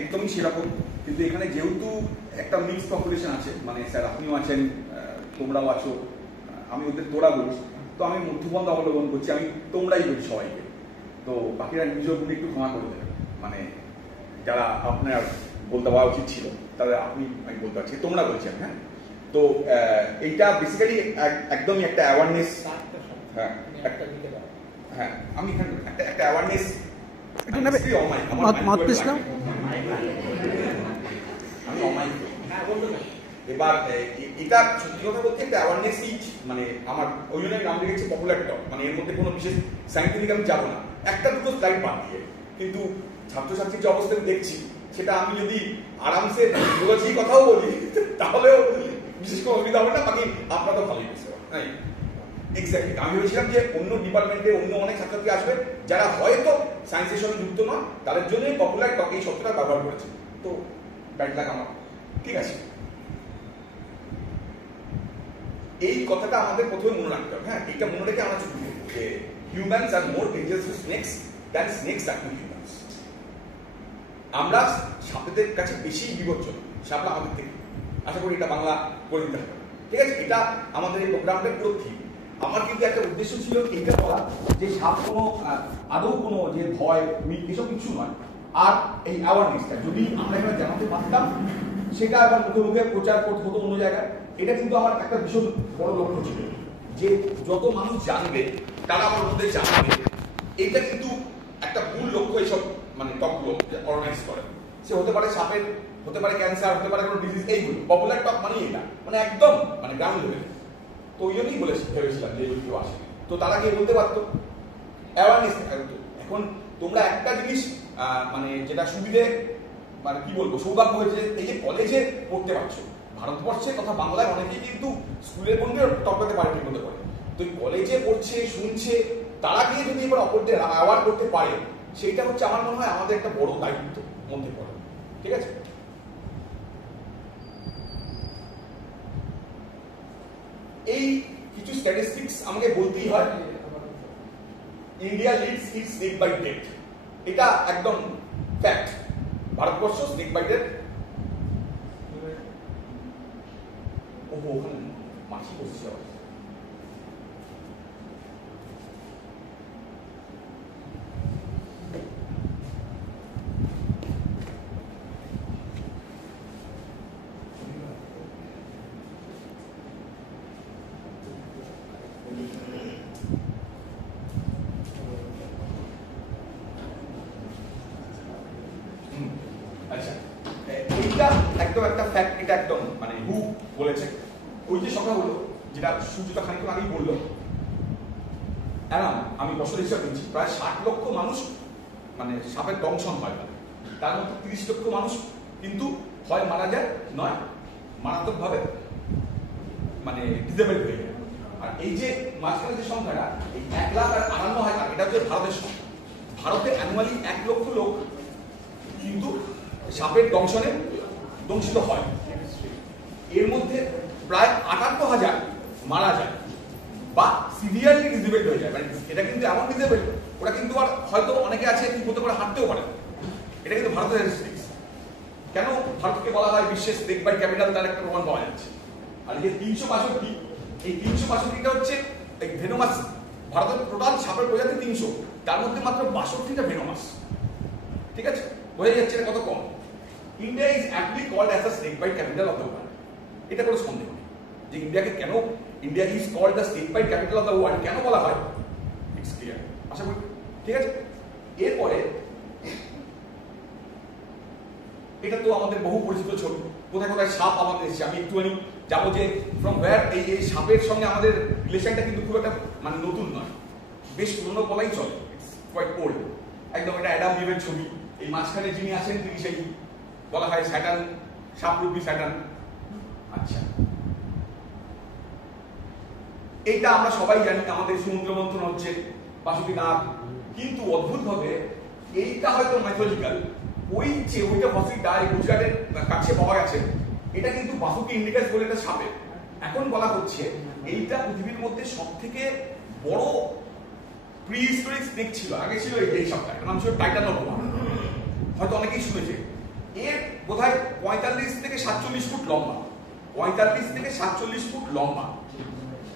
একদমই সেরকম, কিন্তু এখানে যেহেতু একটা মিক্স পপুলেশন আছে, মানে স্যার আপনিও আছেন, তোমরাও আছো, আমি ওদের তোরা বলি, তো আমি মধ্যপন্থা অবলম্বন করছি, আমি তোমরাই বলি সবাইকে। তো বাকিরা নিজের গুণে একটু ক্ষমা করে দেবেন, মানে যারা আপনার বলতে পারা উচিত ছিল তাহলে আপনি, আমি বলতে পারছি তোমরা বলছেন। হ্যাঁ, তো এইটা বেসিক্যালি একদমই একটা অ্যাওয়ারনেস। হ্যাঁ হ্যাঁ, আমি এখানে একটা অ্যাওয়ারনেস একটু নেবে মাত পিস না, আমি অমাইক। এবার এটা সত্যি কথা বলতে একটা অ্যাওয়ারনেস ইচ, মানে আমার ওই জন্য নাম রেখেছি পপুলার টক, মানে এর মধ্যে কোনো বিশেষ সাইন্টিফিক আমি যাবো না, একটা দুটো স্লাইড বাদ দিয়ে। কিন্তু ছাত্রছাত্রীর যে অবস্থা দেখছি সেটা আমি যদি আরামসে বলেছি কথাও বলি তাহলেও বিশেষ কোনো অসুবিধা হবে না, বাকি আপনারা তো ভালোই বুঝতে পারেন। হ্যাঁ এক্স্যাক্টলি, আমি ভেবেছিলাম যে অন্য ডিপার্টমেন্টে অন্য অনেক ছাত্রছাত্রী আসবে যারা হয়তো সায়েন্সের সঙ্গে যুক্ত নয়, তাদের জন্যই পপুলার টক এই শব্দটা ব্যবহার করেছে। তো ব্যাড লাক আমার, ঠিক আছে। এই কথাটা আমাদের প্রথমে মনে রাখতে হবে। হ্যাঁ, এটা মনে রেখে আমরা চলতে হবে যে humans are more dangerous to snakes than snakes are to humans. আমরা সাপেদের কাছে বেশি বিপজ্জনক, সাপলা আমাদের থেকে। আশা করি এটা বাংলা করে দিতে হবে, ঠিক আছে। এটা আমাদের এই প্রোগ্রামটা পুরো থিম। আমার কিন্তু একটা উদ্দেশ্য ছিল এইটা বলা যে সাপ কোনো আদৌ কোনো যে ভয় এসব কিছু নয়। আর এই অ্যাওয়ারনেসটা যদি আমরা এখানে জানাতে পারতাম, সেটা আবার মুখে মুখে প্রচার করতে হতো অন্য জায়গায়। এটা কিন্তু আমার একটা ভীষণ বড় লক্ষ্য ছিল যে যত মানুষ জানবে তারা আমার মধ্যে জানবে। এইটা কিন্তু একটা ভুল লক্ষ্য এইসব মানে টকগুলো অর্গানাইজ করে। সে হতে পারে সাপের, হতে পারে ক্যান্সার, হতে পারে কোনো ডিজিজ, এইগুলো পপুলার টক মানে এটা, মানে একদম মানে গ্রাউন্ড লেভেল। তো ওই জন্যই ভেবেছিলাম যে কেউ আসে তো তারা গিয়ে বলতে পারতো, অ্যাওয়ারনেস থাকতো। এখন তোমরা একটা জিনিস মানে যেটা সুবিধে, মানে কি বলবো, সৌভাগ্য হয়েছে এই যে কলেজে পড়তে পারছো। ভারতবর্ষে কথা বাংলায় অনেকেই কিন্তু স্কুলের বন্ধু টপাতে পারে ঠিক মতো করে, তো কলেজে পড়ছে শুনছে, তারা গিয়ে যদি এবার অপরদের অ্যাওয়ার্ড করতে পারে, সেইটা হচ্ছে আমার মনে হয় আমাদের একটা বড় দায়িত্ব মধ্যে পড়ে, ঠিক আছে। এই কিছু স্ট্যাটিস্টিক্স আমাকে বলতেই হয়। India leads in snake bite death, এটা একদম ফ্যাক্ট। ভারতবর্ষ স্নেক বাইটের ওখানে মাছি বসছে। আচ্ছা, এইটা একদম একটা ফ্যাক্ট, এটা একদম মানে হু বলেছে। ওই যে সংখ্যা হলো যেটা সূর্যটা খানিকক্ষণ আগেই বললো, আমি বছর হিসাব দিচ্ছি, প্রায় 60 লক্ষ মানুষ মানে সাপের দংশন হয়, তার মধ্যে 30 লক্ষ মানুষ কিন্তু হয় মারা যায়, নয় মারাত্মকভাবে মানে ডিসেবল হয়ে যায়। আর এই যে মাঝখানে যে সংখ্যাটা, এই 1,58,000, এটা হচ্ছে ভারতের সংখ্যা। ভারতে অ্যানুয়ালি 1 লক্ষ লোক কিন্তু সাপের দংশনে দংশিত হয়। এর মধ্যে প্রায় 58,000 মারা যায় বা সিভিয়ারলি ডিসেবল হয়ে যায়। মানে এটা কিন্তু এমন ডিসেবল, ওরা কিন্তু আর হয়তো অনেকে আছে কি হতে পারে হাঁটতেও পারে। এটা কিন্তু ভারতের স্ট্যাটিস্টিক্স। কেন ভারতকে বলা হয় বিশ্বের স্নেক বাইট ক্যাপিটাল, তার একটা প্রমাণ পাওয়া যাচ্ছে। আর এই যে 365, এই 365টা হচ্ছে এই ভেনোমাস। ভারতের টোটাল সাপের প্রজাতি 300, তার মধ্যে মাত্র 62টা ভেনোমাস, ঠিক আছে। বোঝা যাচ্ছে এটা কত কম। India is aptly called as the snake bite capital of the world, এটা কোনো সন্দেহ নেই যে ইন্ডিয়াকে কেন India is called the snake bite capital of the world কেন বলা হয়, ইটস ক্লিয়ার আশা করি, ঠিক আছে। এরপরে এটা তো আমাদের বহু পরিচিত ছবি, কোথায় কোথায় সাপ আমাদের এসেছে। আমি একটুখানি যাবো যে ফ্রম ওয়্যার এই সাপের সঙ্গে আমাদের রিলেশনটা কিন্তু খুব একটা মানে নতুন নয়, বেশ পুরনো বলাই চলে, ইটস কোয়াইট ওল্ড। একদম এটা অ্যাডাম লিভের ছবি। এই মাঝখানে যিনি আসেন তিনি সেই বলা হয় স্যাটার্ন, সাপরূপী স্যাটার্ন। আচ্ছা, এইটা আমরা সবাই জানি, আমাদের সমুদ্র মন্থন হচ্ছে বাসুকি নাগ, কিন্তু অদ্ভুতভাবে এইটা হয়তো মাইথোলজিক্যাল। ওইটা ফসিলটা এই গুজরাটের কাছে পাওয়া গেছে, এটা কিন্তু বাসুকি ইন্ডিকাস বলে একটা সাপের। এখন বলা হচ্ছে এইটা পৃথিবীর মধ্যে সব থেকে বড় প্রিহিস্টোরিক স্নেক ছিল, আগে ছিল এই সাপটা, এটার নাম ছিল টাইটানোবোয়া, হয়তো অনেকেই শুনেছে। এর বোধহয় 45 থেকে 47 ফুট লম্বা, 45 থেকে 47 ফুট লম্বা।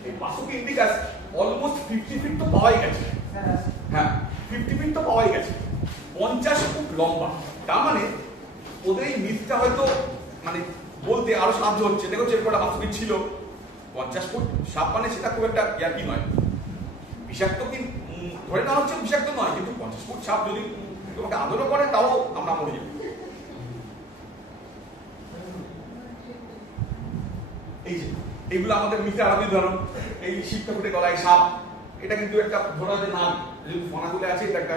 এই বাসুকি ইন্ডিকাস অলমোস্ট 50 ফিট তো পাওয়াই গেছে, হ্যাঁ 50 ফিট তো পাওয়াই গেছে, 50 ফুট লম্বা। তার মানে ওদের এই মিথটা হয়তো মানে বলতে আরো সাহায্য হচ্ছে। দেখো যে কটা বাসুকি ছিল, 50 ফুট সাপ মানে সেটা খুব একটা ইয়ার্কি নয়, বিষাক্ত কি ধরে নেওয়া হচ্ছে বিষাক্ত নয়, কিন্তু 50 ফুট সাপ যদি তোমাকে আদরও করে তাও আমরা মরে যাবো। এই যে এইগুলো আমাদের মিথ্যা আরবি উদাহরণ। এই শিবটা ফুটে গলায় সাপ, এটা কিন্তু একটা ধরা যে নাম ফনাগুলো আছে, এটা একটা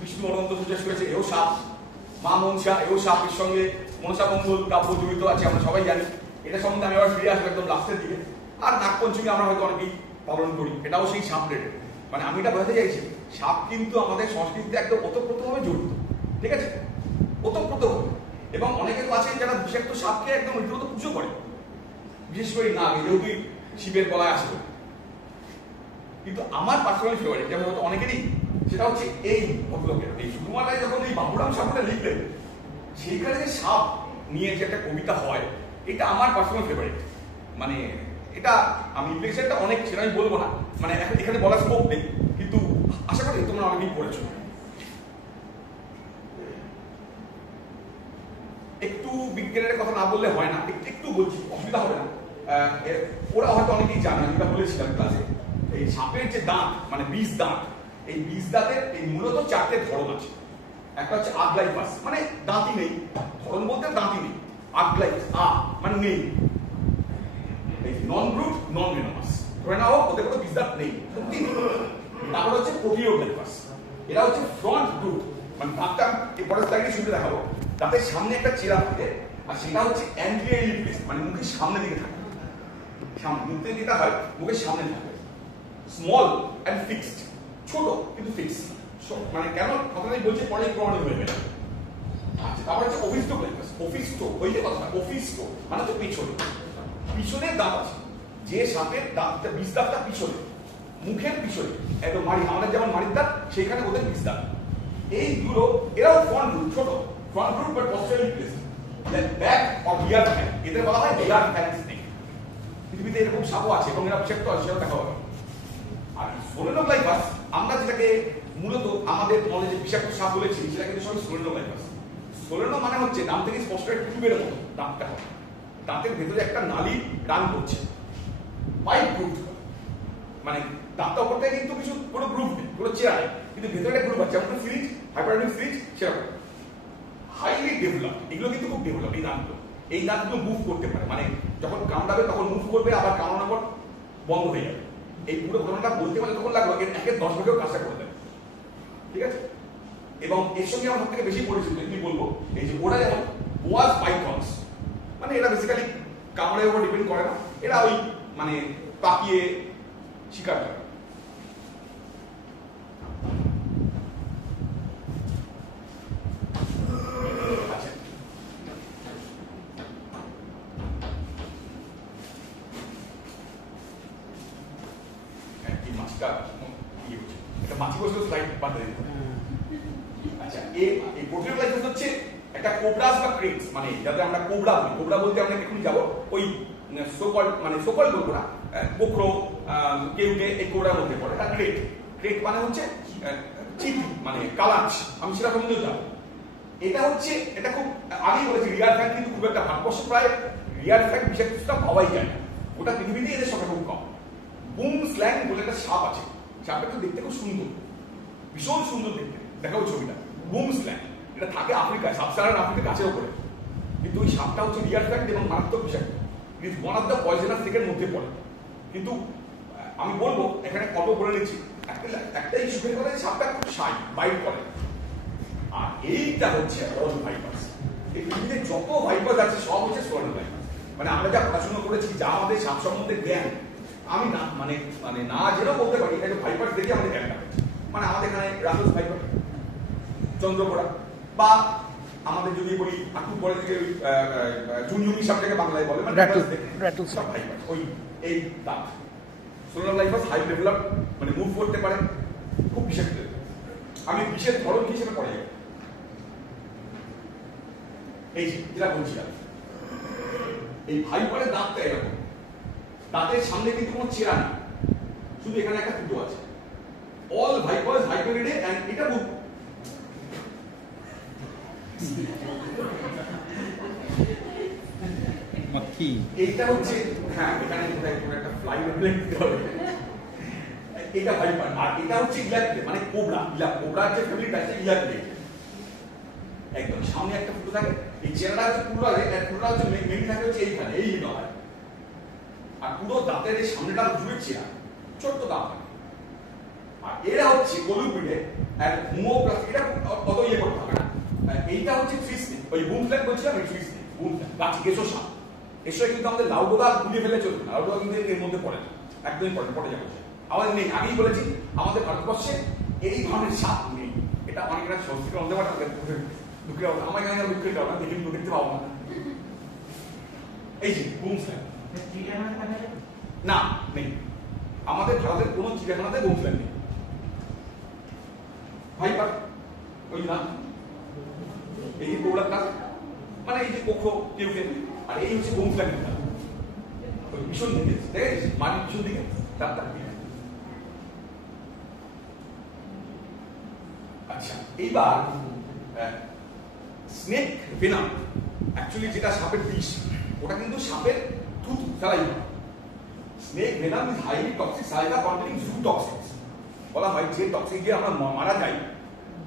বিষ্ণু অনন্ত সুচাষ করেছে, এও সাপ। মা মনসা এও সাপের সঙ্গে মনসা মঙ্গল কাব্য জড়িত আছে, আমরা সবাই জানি। এটা সম্বন্ধে আমি আবার ফিরে আসবো একদম লাস্টের দিকে। আর নাগপঞ্চমী আমরা হয়তো অনেকেই পালন করি, এটাও সেই সাপ রেটে। মানে আমি এটা বোঝাতে চাইছি সাপ কিন্তু আমাদের সংস্কৃতিতে একদম ওতপ্রোতভাবে জড়িত, ঠিক আছে, ওতপ্রোতভাবে। এবং অনেকে তো আছে যারা বিষাক্ত সাপকে একদম রীতিমতো পুজো করে, বিশেষ করে নাগ, যেহেতু শিবের গলায় আসবে। কিন্তু আমার পার্সোনাল ফেভারিট, যেমন হয়তো অনেকেরই, সেটা হচ্ছে এই ভদ্রলোকের। এই সুকুমারায় যখন এই বাবুরাম সাপুটা লিখলেন, সেইখানে যে সাপ নিয়ে যে একটা কবিতা হয়, এটা আমার পার্সোনাল ফেভারিট। মানে এটা আমি ইমপ্লিকেশনটা অনেক, সেটা আমি বলবো না, মানে এখানে বলার স্কোপ নেই, কিন্তু আশা করি তোমরা অনেকেই পড়েছো। একটু বিজ্ঞানের কথা না বললে হয় না, একটু বলছি, অসুবিধা হবে না। ওরা হয়তো অনেকেই জানে, আমি বলেছিলাম ক্লাসে, এই সাপের যে দাঁত মানে বিষ দাঁত, এই বিষ দাঁতের এই মূলত 4টে ধরন আছে। একটা হচ্ছে আগলাইফাস, মানে দাঁতই নেই, ধরন বলতে দাঁতই নেই। আগলাইফ মানে নেই। এই নন ব্রুট নন ভেনামাস, ধরে নাও ওদের কোনো বিষ দাঁত নেই, সত্যি নেই। তারপর হচ্ছে প্রোটিওগ্লাইফাস, এরা হচ্ছে ফ্রন্ট ব্রুট, মানে দাঁতটা এই পরের স্লাইডে শুনতে দেখাবো, দাঁতের সামনে একটা চেরা থাকে, আর সেটা হচ্ছে অ্যান্টিরিয়র প্লেস, মানে মুখের সামনে দিকে থাকে। মুখে যেটা হয় মুখের সামনে থাকে। স্মল অ্যান্ড ফিক্সড, ছোট কিন্তু ফিক্সড। মানে কেন কথাটা বলছি পরে প্রমাণিত হয়ে গেল। আচ্ছা, তারপর হচ্ছে ওভিস্টোগ্লাইফাস। ওভিস্টো ওই যে কথা, ওভিস্টো মানে তো পিছনে, পিছনের দাঁত আছে। যে সাপের দাঁতটা বিষ দাঁতটা পিছনে, মুখের পিছনে, একদম মাড়ি, আমাদের যেমন মাড়ির দাঁত, সেখানে ওদের বিষ দাঁত। এইগুলো এরাও ফ্রন্ট রুট, ছোট front root but posteriorly placed. Back or rear fang, এদের বলা হয় রিয়ার ফ্যান স্নেক। পৃথিবীতে এরকম সাপও আছে এবং এরা বিষাক্ত আছে, সেটা দেখা হবে। আর সোলেনোগ্লাইফাস, আমরা যেটাকে মূলত আমাদের নলেজে বিষাক্ত সাপ বলেছি, সেটা কিন্তু সবই সোলেনোগ্লাইফাস। সোলেনো মানে হচ্ছে নাম থেকে স্পষ্ট একটা টিউবের মতো দাঁতটা হয়, দাঁতের ভেতরে একটা নালী রান করছে, পাইপ গ্রুপ, মানে দাঁতটা উপর থেকে কিন্তু কিছু কোনো গ্রুপ নেই, কোনো চেয়ার নেই, কিন্তু ভেতরে একটা গ্রুপ আছে, যেমন ফ্রিজ, হাইপারনিক ফ্রিজ, সেরকম হাইলি ডেভেলপ। এগুলো কিন্তু খুব ডেভেলপ এই দাঁতগুলো। এই দাঁতগুলো মুভ করতে পারে, মানে যখন কামড়াবে তখন মুভ করবে, আবার কামড়ানোর পর বন্ধ হয়ে যাবে। এই পুরো ঘটনাটা বলতে পারলে তখন লাগলো এর 1-10 ভাগেও কাজটা করে দেবে, ঠিক আছে। এবং এর সঙ্গে আমার সব থেকে বেশি পরিচিত কি বলবো, এই যে ওরা যেমন বোয়াজ পাইথনস, মানে এরা বেসিক্যালি কামড়ের উপর ডিপেন্ড করে না, এরা ওই মানে পাকিয়ে শিকার করে। মাছি বসে স্লাইড বাঁধা দিতে। আচ্ছা, এই প্রোটিওগ্লাইফাস হচ্ছে একটা কোবরাস বা ক্রেটস, মানে যাতে আমরা কোবরা বলি। কোবরা বলতে আমরা এখনই যাবো ওই সোকল, মানে সোকল বলবো না, কোকরো, কেউটে, এই কোবরার মধ্যে পড়ে। এটা ক্রেট। ক্রেট মানে হচ্ছে চিতি, মানে কালাচ, আমি সেটা সম্বন্ধে যাবো। এটা হচ্ছে, এটা খুব আগেই বলেছি রিয়ার ফ্যাক্ট, কিন্তু খুব একটা ভারতবর্ষে প্রায় রিয়ার ফ্যাক্ট বিষাক্তটা পাওয়াই যায় না, গোটা পৃথিবীতে এদের সংখ্যা খুব কম। বুম স্ল্যাং বলে একটা সাপ আছে, সাপটা তো দেখতে খুব সুন্দর, ভীষণ সুন্দর দেখতে, দেখাবো ছবিটা। বুম স্ল্যাং, এটা থাকে আফ্রিকায়, সাব সাহারান আফ্রিকার গাছের উপরে, কিন্তু ওই সাপটা হচ্ছে রিয়ার ফ্যাক্ট এবং মারাত্মক বিষাক্ত। It is one of the poisonous স্নেকের মধ্যে পড়ে। কিন্তু আমি বলবো এখানে কত বলে নিচ্ছি, একটা ইস্যুকের কথা, সাপটা খুব সাই বাইট করে। আর এইটা হচ্ছে অল ভাইপাস। এই পৃথিবীতে যত ভাইপাস আছে সব হচ্ছে সোয়ার্ড ভাইপাস। মানে আমরা যা পড়াশোনা করেছি, যা আমাদের সাপ সম্বন্ধে জ্ঞান, আমি না মানে মানে না যেটা বলতে পারি, এটা ভাইপাস দেখে আমাদের জ্ঞানটা, মানে আমাদের এখানে রাহুল ভাইপার, চন্দ্রকোড়া, বা আমাদের যদি বলি একটু পরে থেকে জুনজুনি সাপটাকে বাংলায় বলে মানে র্যাটল সাপ ভাইপার, ওই এই দাঁত। সোলেনোগ্লাইফাস হাই ডেভেলপ, মানে মুভ করতে পারে, খুব বিষাক্ত। আমি বিশেষ ধরন হিসেবে পড়ে যাই। এই যেটা বলছিলাম, এই ভাইপারের দাঁতটা এরকম, দাঁতের সামনে কিন্তু কোনো চেরা নেই, শুধু এখানে একটা ফুটো আছে। অল ভাইপার্স হাইপেরিডে এন্ড এটা মাখি এইটা হচ্ছে, হ্যাঁ এখানে কোথায় কোনো একটা ফ্লাই দিতে হবে, এটা ভাইপার। আর এটা হচ্ছে ইলাপ্টে, মানে কোবরা। কোবরার যে ফ্যামিলিটা আছে ইলাপ্টে, একদম সামনে একটা ফুটো থাকে। এই চেহারা হচ্ছে পুরো, এর পুরো হচ্ছে মেইন থাকে হচ্ছে এইখানে, এই নয়। আর পুরো দাঁতের এই সামনেটা জুড়ে চেরা, ছোট্ট দাঁত। আর এরা হচ্ছে কলুপিডে আর হোমোপ্লাস্টিক, এটা কত ইয়ে করতে হবে না। এইটা হচ্ছে ফিস্ট, ওই বুম ফ্ল্যাগ বলছিলাম, এই ফিস্ট বুম ফ্ল্যাগ গাছ কেশো সাপ। এসব কিন্তু আমাদের লাউডোগা গুলিয়ে ফেলে চলবে না, লাউডোগা কিন্তু এর মধ্যে পড়ে না, একদমই পড়ে যাবে। আমাদের নেই, আগেই বলেছি আমাদের ভারতবর্ষে এই ধরনের সাপ নেই। এটা অনেকটা সংস্কৃত হতে পারে, দুঃখের হবে আমার কাছে, দুঃখের কারণ দেখে দেখতে পাবো না। এই যে বুম ফ্ল্যাগ না নেই, আমাদের ভারতের কোনো চিড়িয়াখানাতে বুম ফ্ল্যাগ নেই। ভাইপার ওই না, এই যে কোবরাটা, মানে এই যে কোখো টিউকেন, আর এই হচ্ছে বুম ফ্ল্যাগ। ওই ভীষণ দিকে দেখেছিস, মাটির ভীষণ দিকে ডাক্তার। আচ্ছা, এইবার স্নেক ভেনাম, অ্যাকচুয়ালি যেটা সাপের বিষ, ওটা কিন্তু সাপের থুতু ফেলাই না। Snake venom is highly toxic saliva containing zootoxins. বলা হয় যে টক্সিক দিয়ে আমরা মারা যাই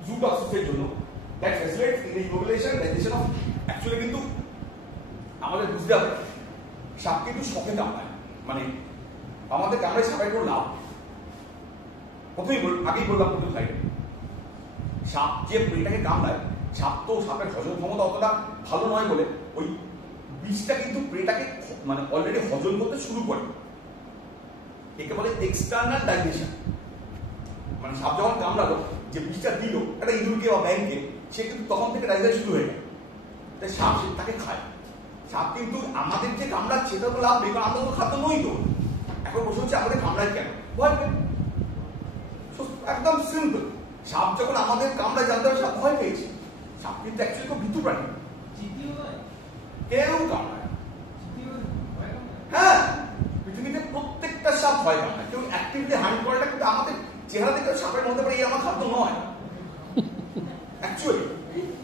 জুটোক্সিনের জন্য, that facilitates in the inoculation digestion of. Actually কিন্তু আমাদের বুঝতে হবে সাপ কিন্তু শখে কামড়ায়, মানে আমাদের কামড়ায় সাপের কোনো লাভ। প্রথমেই আগেই বললাম প্রথম সাইডে, সাপ যে এটাকে কামড়ায়, সাপ তো সাপের হজম ক্ষমতা অতটা ভালো নয় বলে ওই বিষটা কিন্তু প্রেটাকে মানে অলরেডি হজম করতে শুরু করে। একে বলে এক্সটার্নাল ডাইজেশন। মানে সাপ যখন কামড়ালো, যে বিষটা দিল একটা ইঁদুরকে বা ব্যাংকে, সে কিন্তু তখন থেকে ডাইজেশন শুরু হয়ে গেল, তাই সাপ তাকে খায়। সাপ কিন্তু আমাদের যে কামড়াচ্ছে সেটা তো লাভ নেই, কারণ আমরা তো খাদ্য নই। তো এখন বসে হচ্ছে আমাদের কামড়ায় কেন, ভয় পেয়ে, একদম সিম্পল। সাপ যখন আমাদের কামড়ায় জানতে হবে সাপ ভয় পেয়েছে। সাপ কিন্তু অ্যাকচুয়ালি খুব ভীতু প্রাণী, কেউ কামড়ায়। হ্যাঁ, পৃথিবীতে প্রত্যেকটা সাপ ভয় কামড়ায়, কেউ অ্যাক্টিভলি হান্ট করাটা কিন্তু আমাদের চেহারা থেকে সাপের মধ্যে পড়ে এই আমার খাদ্য নয়। অ্যাকচুয়ালি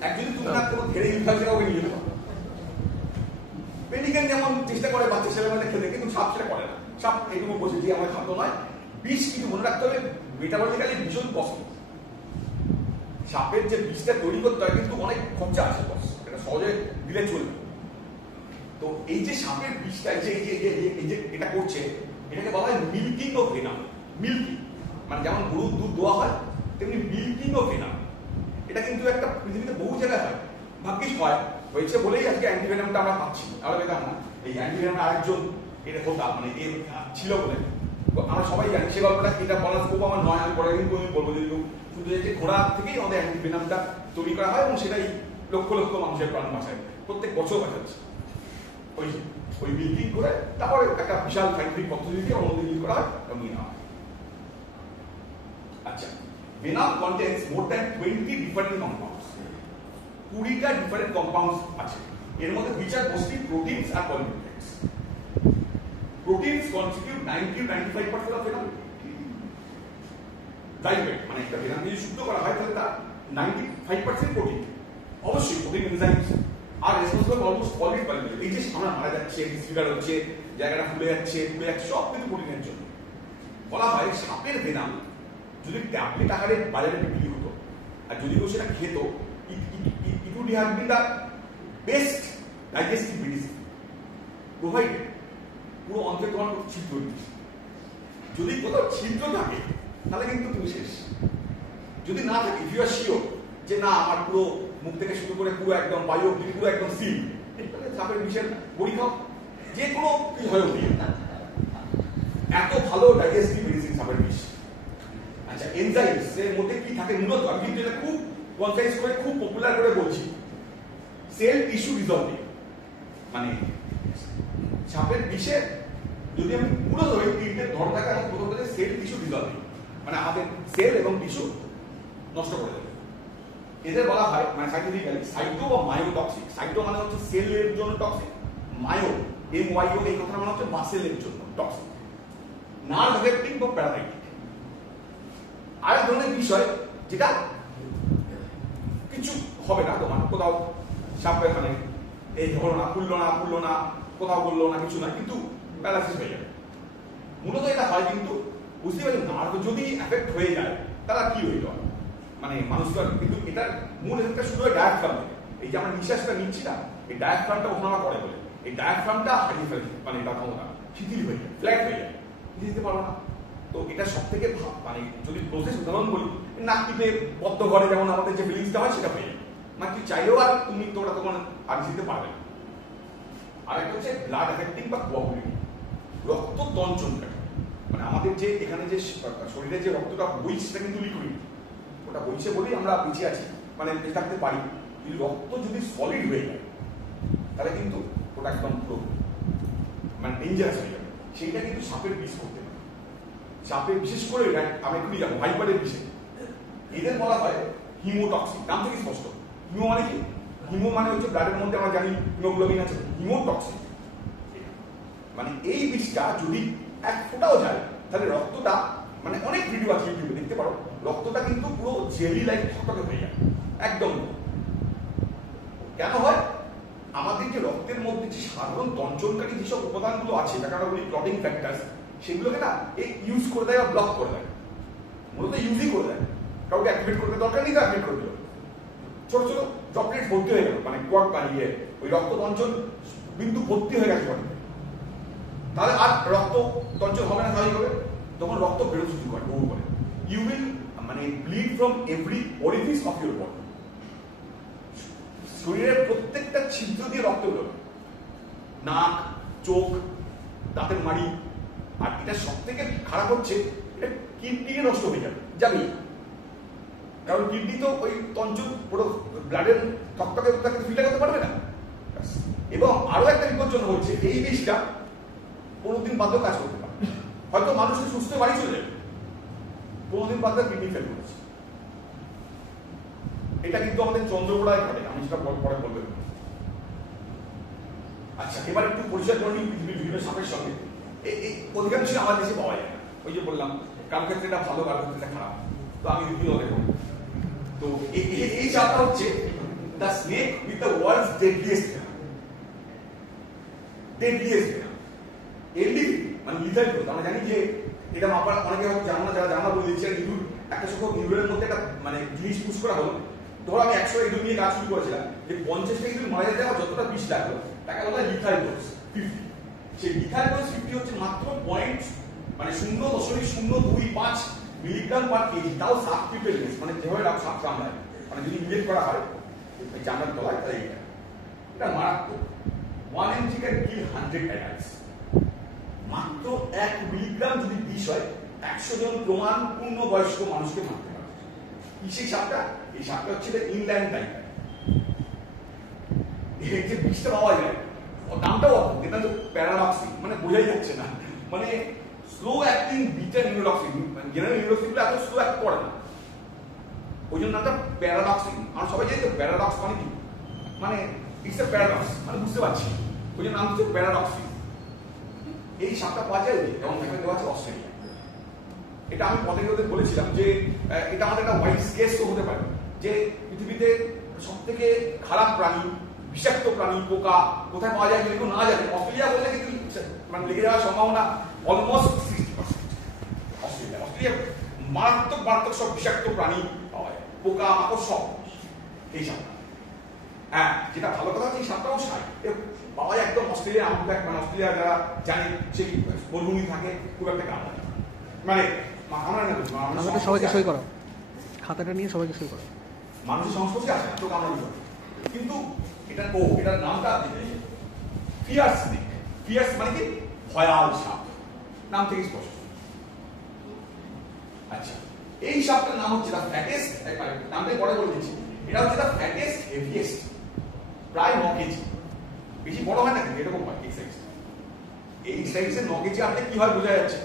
একদিন তুমি না কোনো ধেড়ে ইনফ্লুয়েন্সার ওকে নিয়ে যেতে, পেনিকেন যেমন চেষ্টা করে বাচ্চা ছেলেমেয়েদের খেতে, কিন্তু সাপ সেটা করে না। সাপ এটুকু বসে যে আমার খাদ্য নয়। বিষ কিন্তু মনে রাখতে হবে মেটাবলিক্যালি ভীষণ কষ্ট। সাপের যে বিষটা তৈরি করতে হয় কিন্তু অনেক খরচা আছে, এটা সহজে দিলে চলবে। তো এই যে সাপের বিষটা এই যে এটা করছে, এটাকে বলা হয় মিল্কিং অফ ভেনাম। মিল্কিং মানে যেমন গরুর দুধ দেওয়া হয়, তেমনি মিল্কিং অফ ভেনাম। এটা কিন্তু একটা পৃথিবীতে বহু জায়গায় হয়, ভাগ্যিস হয় হয়েছে বলেই আজকে অ্যান্টিভেনামটা আমরা পাচ্ছি, তাহলে পেতাম না। এই অ্যান্টিভেনামটা আরেকজন এটা হতাম, মানে এ ছিল বলে আমরা সবাই জানি। সে গল্পটা এটা বলার স্কোপ আমার নয়, আমি পরে কিন্তু আমি বলবো। যদি শুধু যে ঘোড়া থেকেই আমাদের অ্যান্টিভেনামটা তৈরি করা হয় এবং সেটাই লক্ষ লক্ষ মানুষের প্রাণ বাঁচায়, প্রত্যেক বছর বাঁচাচ্ছে। ওই মিল্কিং করে তারপরে একটা বিশাল সাইন্টিফিক পদ্ধতি দিয়ে অনুমোদন করা হয় এবং নেওয়া হয়। আচ্ছা, venom contains more than 20 different compounds. 20টা different compounds আছে। এর মধ্যে which are mostly proteins and polynutrients. Proteins constitute 90-95% of venom. Dilute মানে একটা venom যদি শুদ্ধ করা হয় তাহলে তার 95% প্রোটিন। অবশ্যই protein enzymes R responsible almost all it biology. এই যে আমরা মারা যাচ্ছে, ডিসফিগার হচ্ছে, জায়গাটা ফুলে যাচ্ছে সব কিন্তু প্রোটিনের জন্য। বলা হয় সাপের ভেনাম যদি ট্যাবলেট আকারে বাজারে বিক্রি হতো আর যদি কেউ সেটা খেত, it would have been the best digestive medicine provided. পুরো অন্ত্রে তোমার ছিদ্র দিচ্ছে, যদি কোথাও ছিদ্র থাকে তাহলে কিন্তু তুমি শেষ। যদি না থাকে, ইফ ইউ আর শিওর যে না আমার পুরো মুখ থেকে শুরু করে পুরো একদম বায়ু অব্দি পুরো একদম সিল, তাহলে সাপের বিষের বড়ি খাও, যে কোনো কিছু হয়ে উঠবে। এত ভালো ডাইজেস্টিভ মেডিসিন সাপের বিষ। আচ্ছা, এনজাইমস এর মধ্যে কি থাকে মূলত, আমি কিন্তু এটা খুব কনসাইজ করে খুব পপুলার করে বলছি। সেল টিস্যু রিজলভিং, মানে সাপের বিষে যদি আমি পুরো ধরি তিনটে ধর থাকে, আমি প্রথম থেকে সেল টিস্যু রিজলভিং, মানে আমাদের সেল এবং টিস্যু নষ্ট করে দেবে। এদের বলা হয় মানে সাইন্টিফিক্যালি সাইটো বা মায়োটক্সিক। সাইটো মানে হচ্ছে সেলের জন্য টক্সিক, মায়ো MYO এই কথাটা মানে হচ্ছে মাসেলের জন্য টক্সিক, নার্ভ এফেক্টিং বা প্যারালাইটিক। আরেক ধরনের বিষয় যেটা কিছু হবে না তোমার, কোথাও সাপে মানে এই হলো না, ফুললো না, কোথাও বললো না, কিছু না, কিন্তু প্যারালাইসিস হয়ে যাবে। মূলত এটা হয় কিন্তু বুঝতে পারছেন, নার্ভ যদি এফেক্ট হয়ে যায় তারা কি হইল মানে মানুষ তো, কিন্তু এটার মূল এফেক্টটা শুরু হয় ডায়াফ্রাম থেকে। এই যে আমরা নিঃশ্বাসটা নিচ্ছি না, এই ডায়াফ্রামটা ওঠানামা করে বলে এই ডায়াফ্রামটা হারিয়ে ফেলে, মানে এটা ক্ষমতা শিথিল হয়ে যায়, ফ্ল্যাট হয়ে যায়, দিতে পারো না। তো এটা সব থেকে মানে যদি প্রসেস উদাহরণ বলি, নাক টিপে বদ্ধ ঘরে যেমন আমাদের যে ফিলিংসটা হয় সেটা হয়ে যায়, মানে কি চাইলেও আর তুমি তোমরা তখন আর দিতে পারবে না। আরেকটা হচ্ছে ব্লাড এফেক্টিং বা কোয়াগুলেটিং, রক্ত তঞ্চনকারী, মানে আমাদের যে এখানে যে শরীরে যে রক্তটা বইছে সেটা কিন্তু লিকুইড, ওটা বইছে বলেই আমরা বেঁচে আছি, মানে বেঁচে থাকতে পারি। যদি রক্ত যদি সলিড হয়ে যায় তাহলে কিন্তু ওটা একদম পুরো মানে ডেঞ্জারাস হয়ে যাবে। সেইটা কিন্তু সাপের বিষ করতে পারে। সাপের বিশেষ করে আমি একটু যাবো ভাইপারের বিষে, এদের বলা হয় হিমোটক্সিক, নাম থেকে স্পষ্ট। হিমো মানে কি? হিমো মানে হচ্ছে ব্লাডের মধ্যে আমরা জানি হিমোগ্লোবিন আছে, হিমোটক্সিক মানে এই বিষটা যদি এক ফোঁটাও যায় তাহলে রক্তটা, মানে অনেক ভিডিও আছে ইউটিউবে দেখতে পারো, রক্তটা কিন্তু পুরো জেলি লাইক থকথকে হয়ে যায় একদম। কেন হয়? আমাদের যে রক্তের মধ্যে যে সাধারণ তঞ্চনকারী যেসব উপাদানগুলো আছে, তাকে আমরা বলি ক্লটিং ফ্যাক্টরস, সেগুলোকে না এই ইউজ করে দেয় বা ব্লক করে দেয়, মূলত ইউজই করে দেয়। কাউকে অ্যাক্টিভেট করতে দরকার নেই, তো অ্যাক্টিভেট করে দিল। ছোট ছোট চকলেট ভর্তি হয়ে গেল, মানে কোয়াক বানিয়ে ওই রক্ত তঞ্চন বিন্দু ভর্তি হয়ে গেছে বডিতে, তাহলে আর রক্ত তঞ্চন হবে না, স্বাভাবিক হবে, তখন রক্ত বেরোতে শুরু করে বহু করে। ইউ উইল মানে bleed from every orifice of your body, শরীরের প্রত্যেকটা ছিদ্র দিয়ে রক্ত বেরোবে, নাক, চোখ, দাঁতের মাড়ি। আর এটা সব থেকে খারাপ হচ্ছে, এটা কিডনি নষ্ট হয়ে যাবে, কারণ কিডনি তো ওই তঞ্চন পুরো ব্লাডের থকথকে ফিল্টার করতে পারবে না। এবং আরো একটা বিপজ্জনক হচ্ছে, এই বিষটা 15 দিন বাদেও কাজ করতে পারে। হয়তো মানুষকে সুস্থ বাড়ি চলে যাবে, 15 দিন বাদে কিডনি ফেল করেছে। এটা কিন্তু আমাদের চন্দ্রকোড়ায় ঘটে, আমি সেটা পরে বলবো। আচ্ছা, এবার একটু পরিচয় করে নিই পৃথিবীর বিভিন্ন সাপের সঙ্গে। এই অধিকাংশ আমার দেশে পাওয়া যায় না, ওই যে বললাম কারো ক্ষেত্রে এটা ভালো, কারো ক্ষেত্রে খারাপ, তো আমি রিভিউ দেখব। তো এই সাপটা হচ্ছে the snake with the world's deadliest venom. Deadliest venom এডলি মানে লিথাল ডোজ। আমরা জানি যে এটা মাপার অনেকে হয়তো জানো না, যারা জানা বলে দিচ্ছে ইঁদুর একটা সংখ্যক ইঁদুরের মধ্যে একটা মানে জিনিস পুশ করা হলো। ধরো আমি 100 ইঁদুর নিয়ে কাজ শুরু করেছিলাম, যে 50টা ইঁদুর মারা যেতে আমার যতটা বিষ লাগলো তাকে বলা হয় লিথাল ডোজ 50। সেই লিথাল ডোজ 50 হচ্ছে মাত্র পয়েন্ট মানে 0.025 মিলিগ্রাম পার কেজি, তাও সাপ প্রিপেয়ারনেস, মানে যেভাবে সাপ কামড়ায়, মানে যদি ইনজেক্ট করা হয় এই চামড়ার তলায়, তাই এটা মারাত্মক। 1 mg can kill 100 adults। মাত্র 1 মিলিগ্রাম যদি বিষ হয় 100 জন প্রমাণ পূর্ণবয়স্ক মানুষকে মারতে পারে। কি সেই সাপটা? এই সাপটা হচ্ছে ইনল্যান্ড টাইগার। এই যে বিষটা পাওয়া যায়, নামটাও অদ্ভুত, এটা তো প্যারাডক্সিক, মানে বোঝাই যাচ্ছে না, মানে slow acting beta neurotoxin. General নিউরোটক্সিনগুলো এত স্লো অ্যাক্ট করে না, ওই জন্য নামটা প্যারাডক্সিক। আমরা সবাই জানি তো প্যারাডক্স মানে কি, মানে ইটস এ প্যারাডক্স, মানে বুঝতে পারছি, ওই জন্য নাম হচ্ছে প্যারাডক্সিক। এই সাপটা পাওয়া যায় যেমন এখানে দেওয়া আছে অস্ট্রেলিয়া। এটা আমি পথে বলেছিলাম যে এটা আমাদের একটা ওয়াইড কেস তো হতে পারে, যে পৃথিবীতে সব থেকে খারাপ প্রাণী, বিষাক্ত প্রাণী, পোকা কোথায় পাওয়া যায় কেউ না জানে। অস্ট্রেলিয়া বললে কিন্তু মানে লেগে যাওয়ার সম্ভাবনা অলমোস্ট 60%। অস্ট্রেলিয়া মারাত্মক সব বিষাক্ত প্রাণী পাওয়া যায়, পোকা মাকড় সব। এই সাপটা, হ্যাঁ, যেটা ভালো কথা হচ্ছে এই সাপটাও পাওয়া যায় একদম অস্ট্রেলিয়া। মানে অস্ট্রেলিয়া যারা জানে সেই মরুভূমি থাকে, খুব একটা কামড় মানে আমরা না সবাইকে সই করো, খাতাটা নিয়ে সবাইকে সই করো। মানুষের সংস্পর্শে আসে না তো কামড়ানি করে, কিন্তু এটার নামটা ফিয়ার্স স্নেক। ফিয়ার্স মানে কি? ভয়াল সাপ, নাম থেকে স্পষ্ট। আচ্ছা, এই সাপটার নাম হচ্ছে দ্য ফ্যাটেস্ট, নামটাই পরে বলে দিচ্ছি, এটা হচ্ছে দ্য ফ্যাটেস্ট হেভিয়েস্ট, প্রায় 9 কেজি। বেশি বড় হয় না কিন্তু এরকম হয় এই সাইজ। এই সাইজের 9 কেজি আপনি কি হয় বোঝা যাচ্ছে,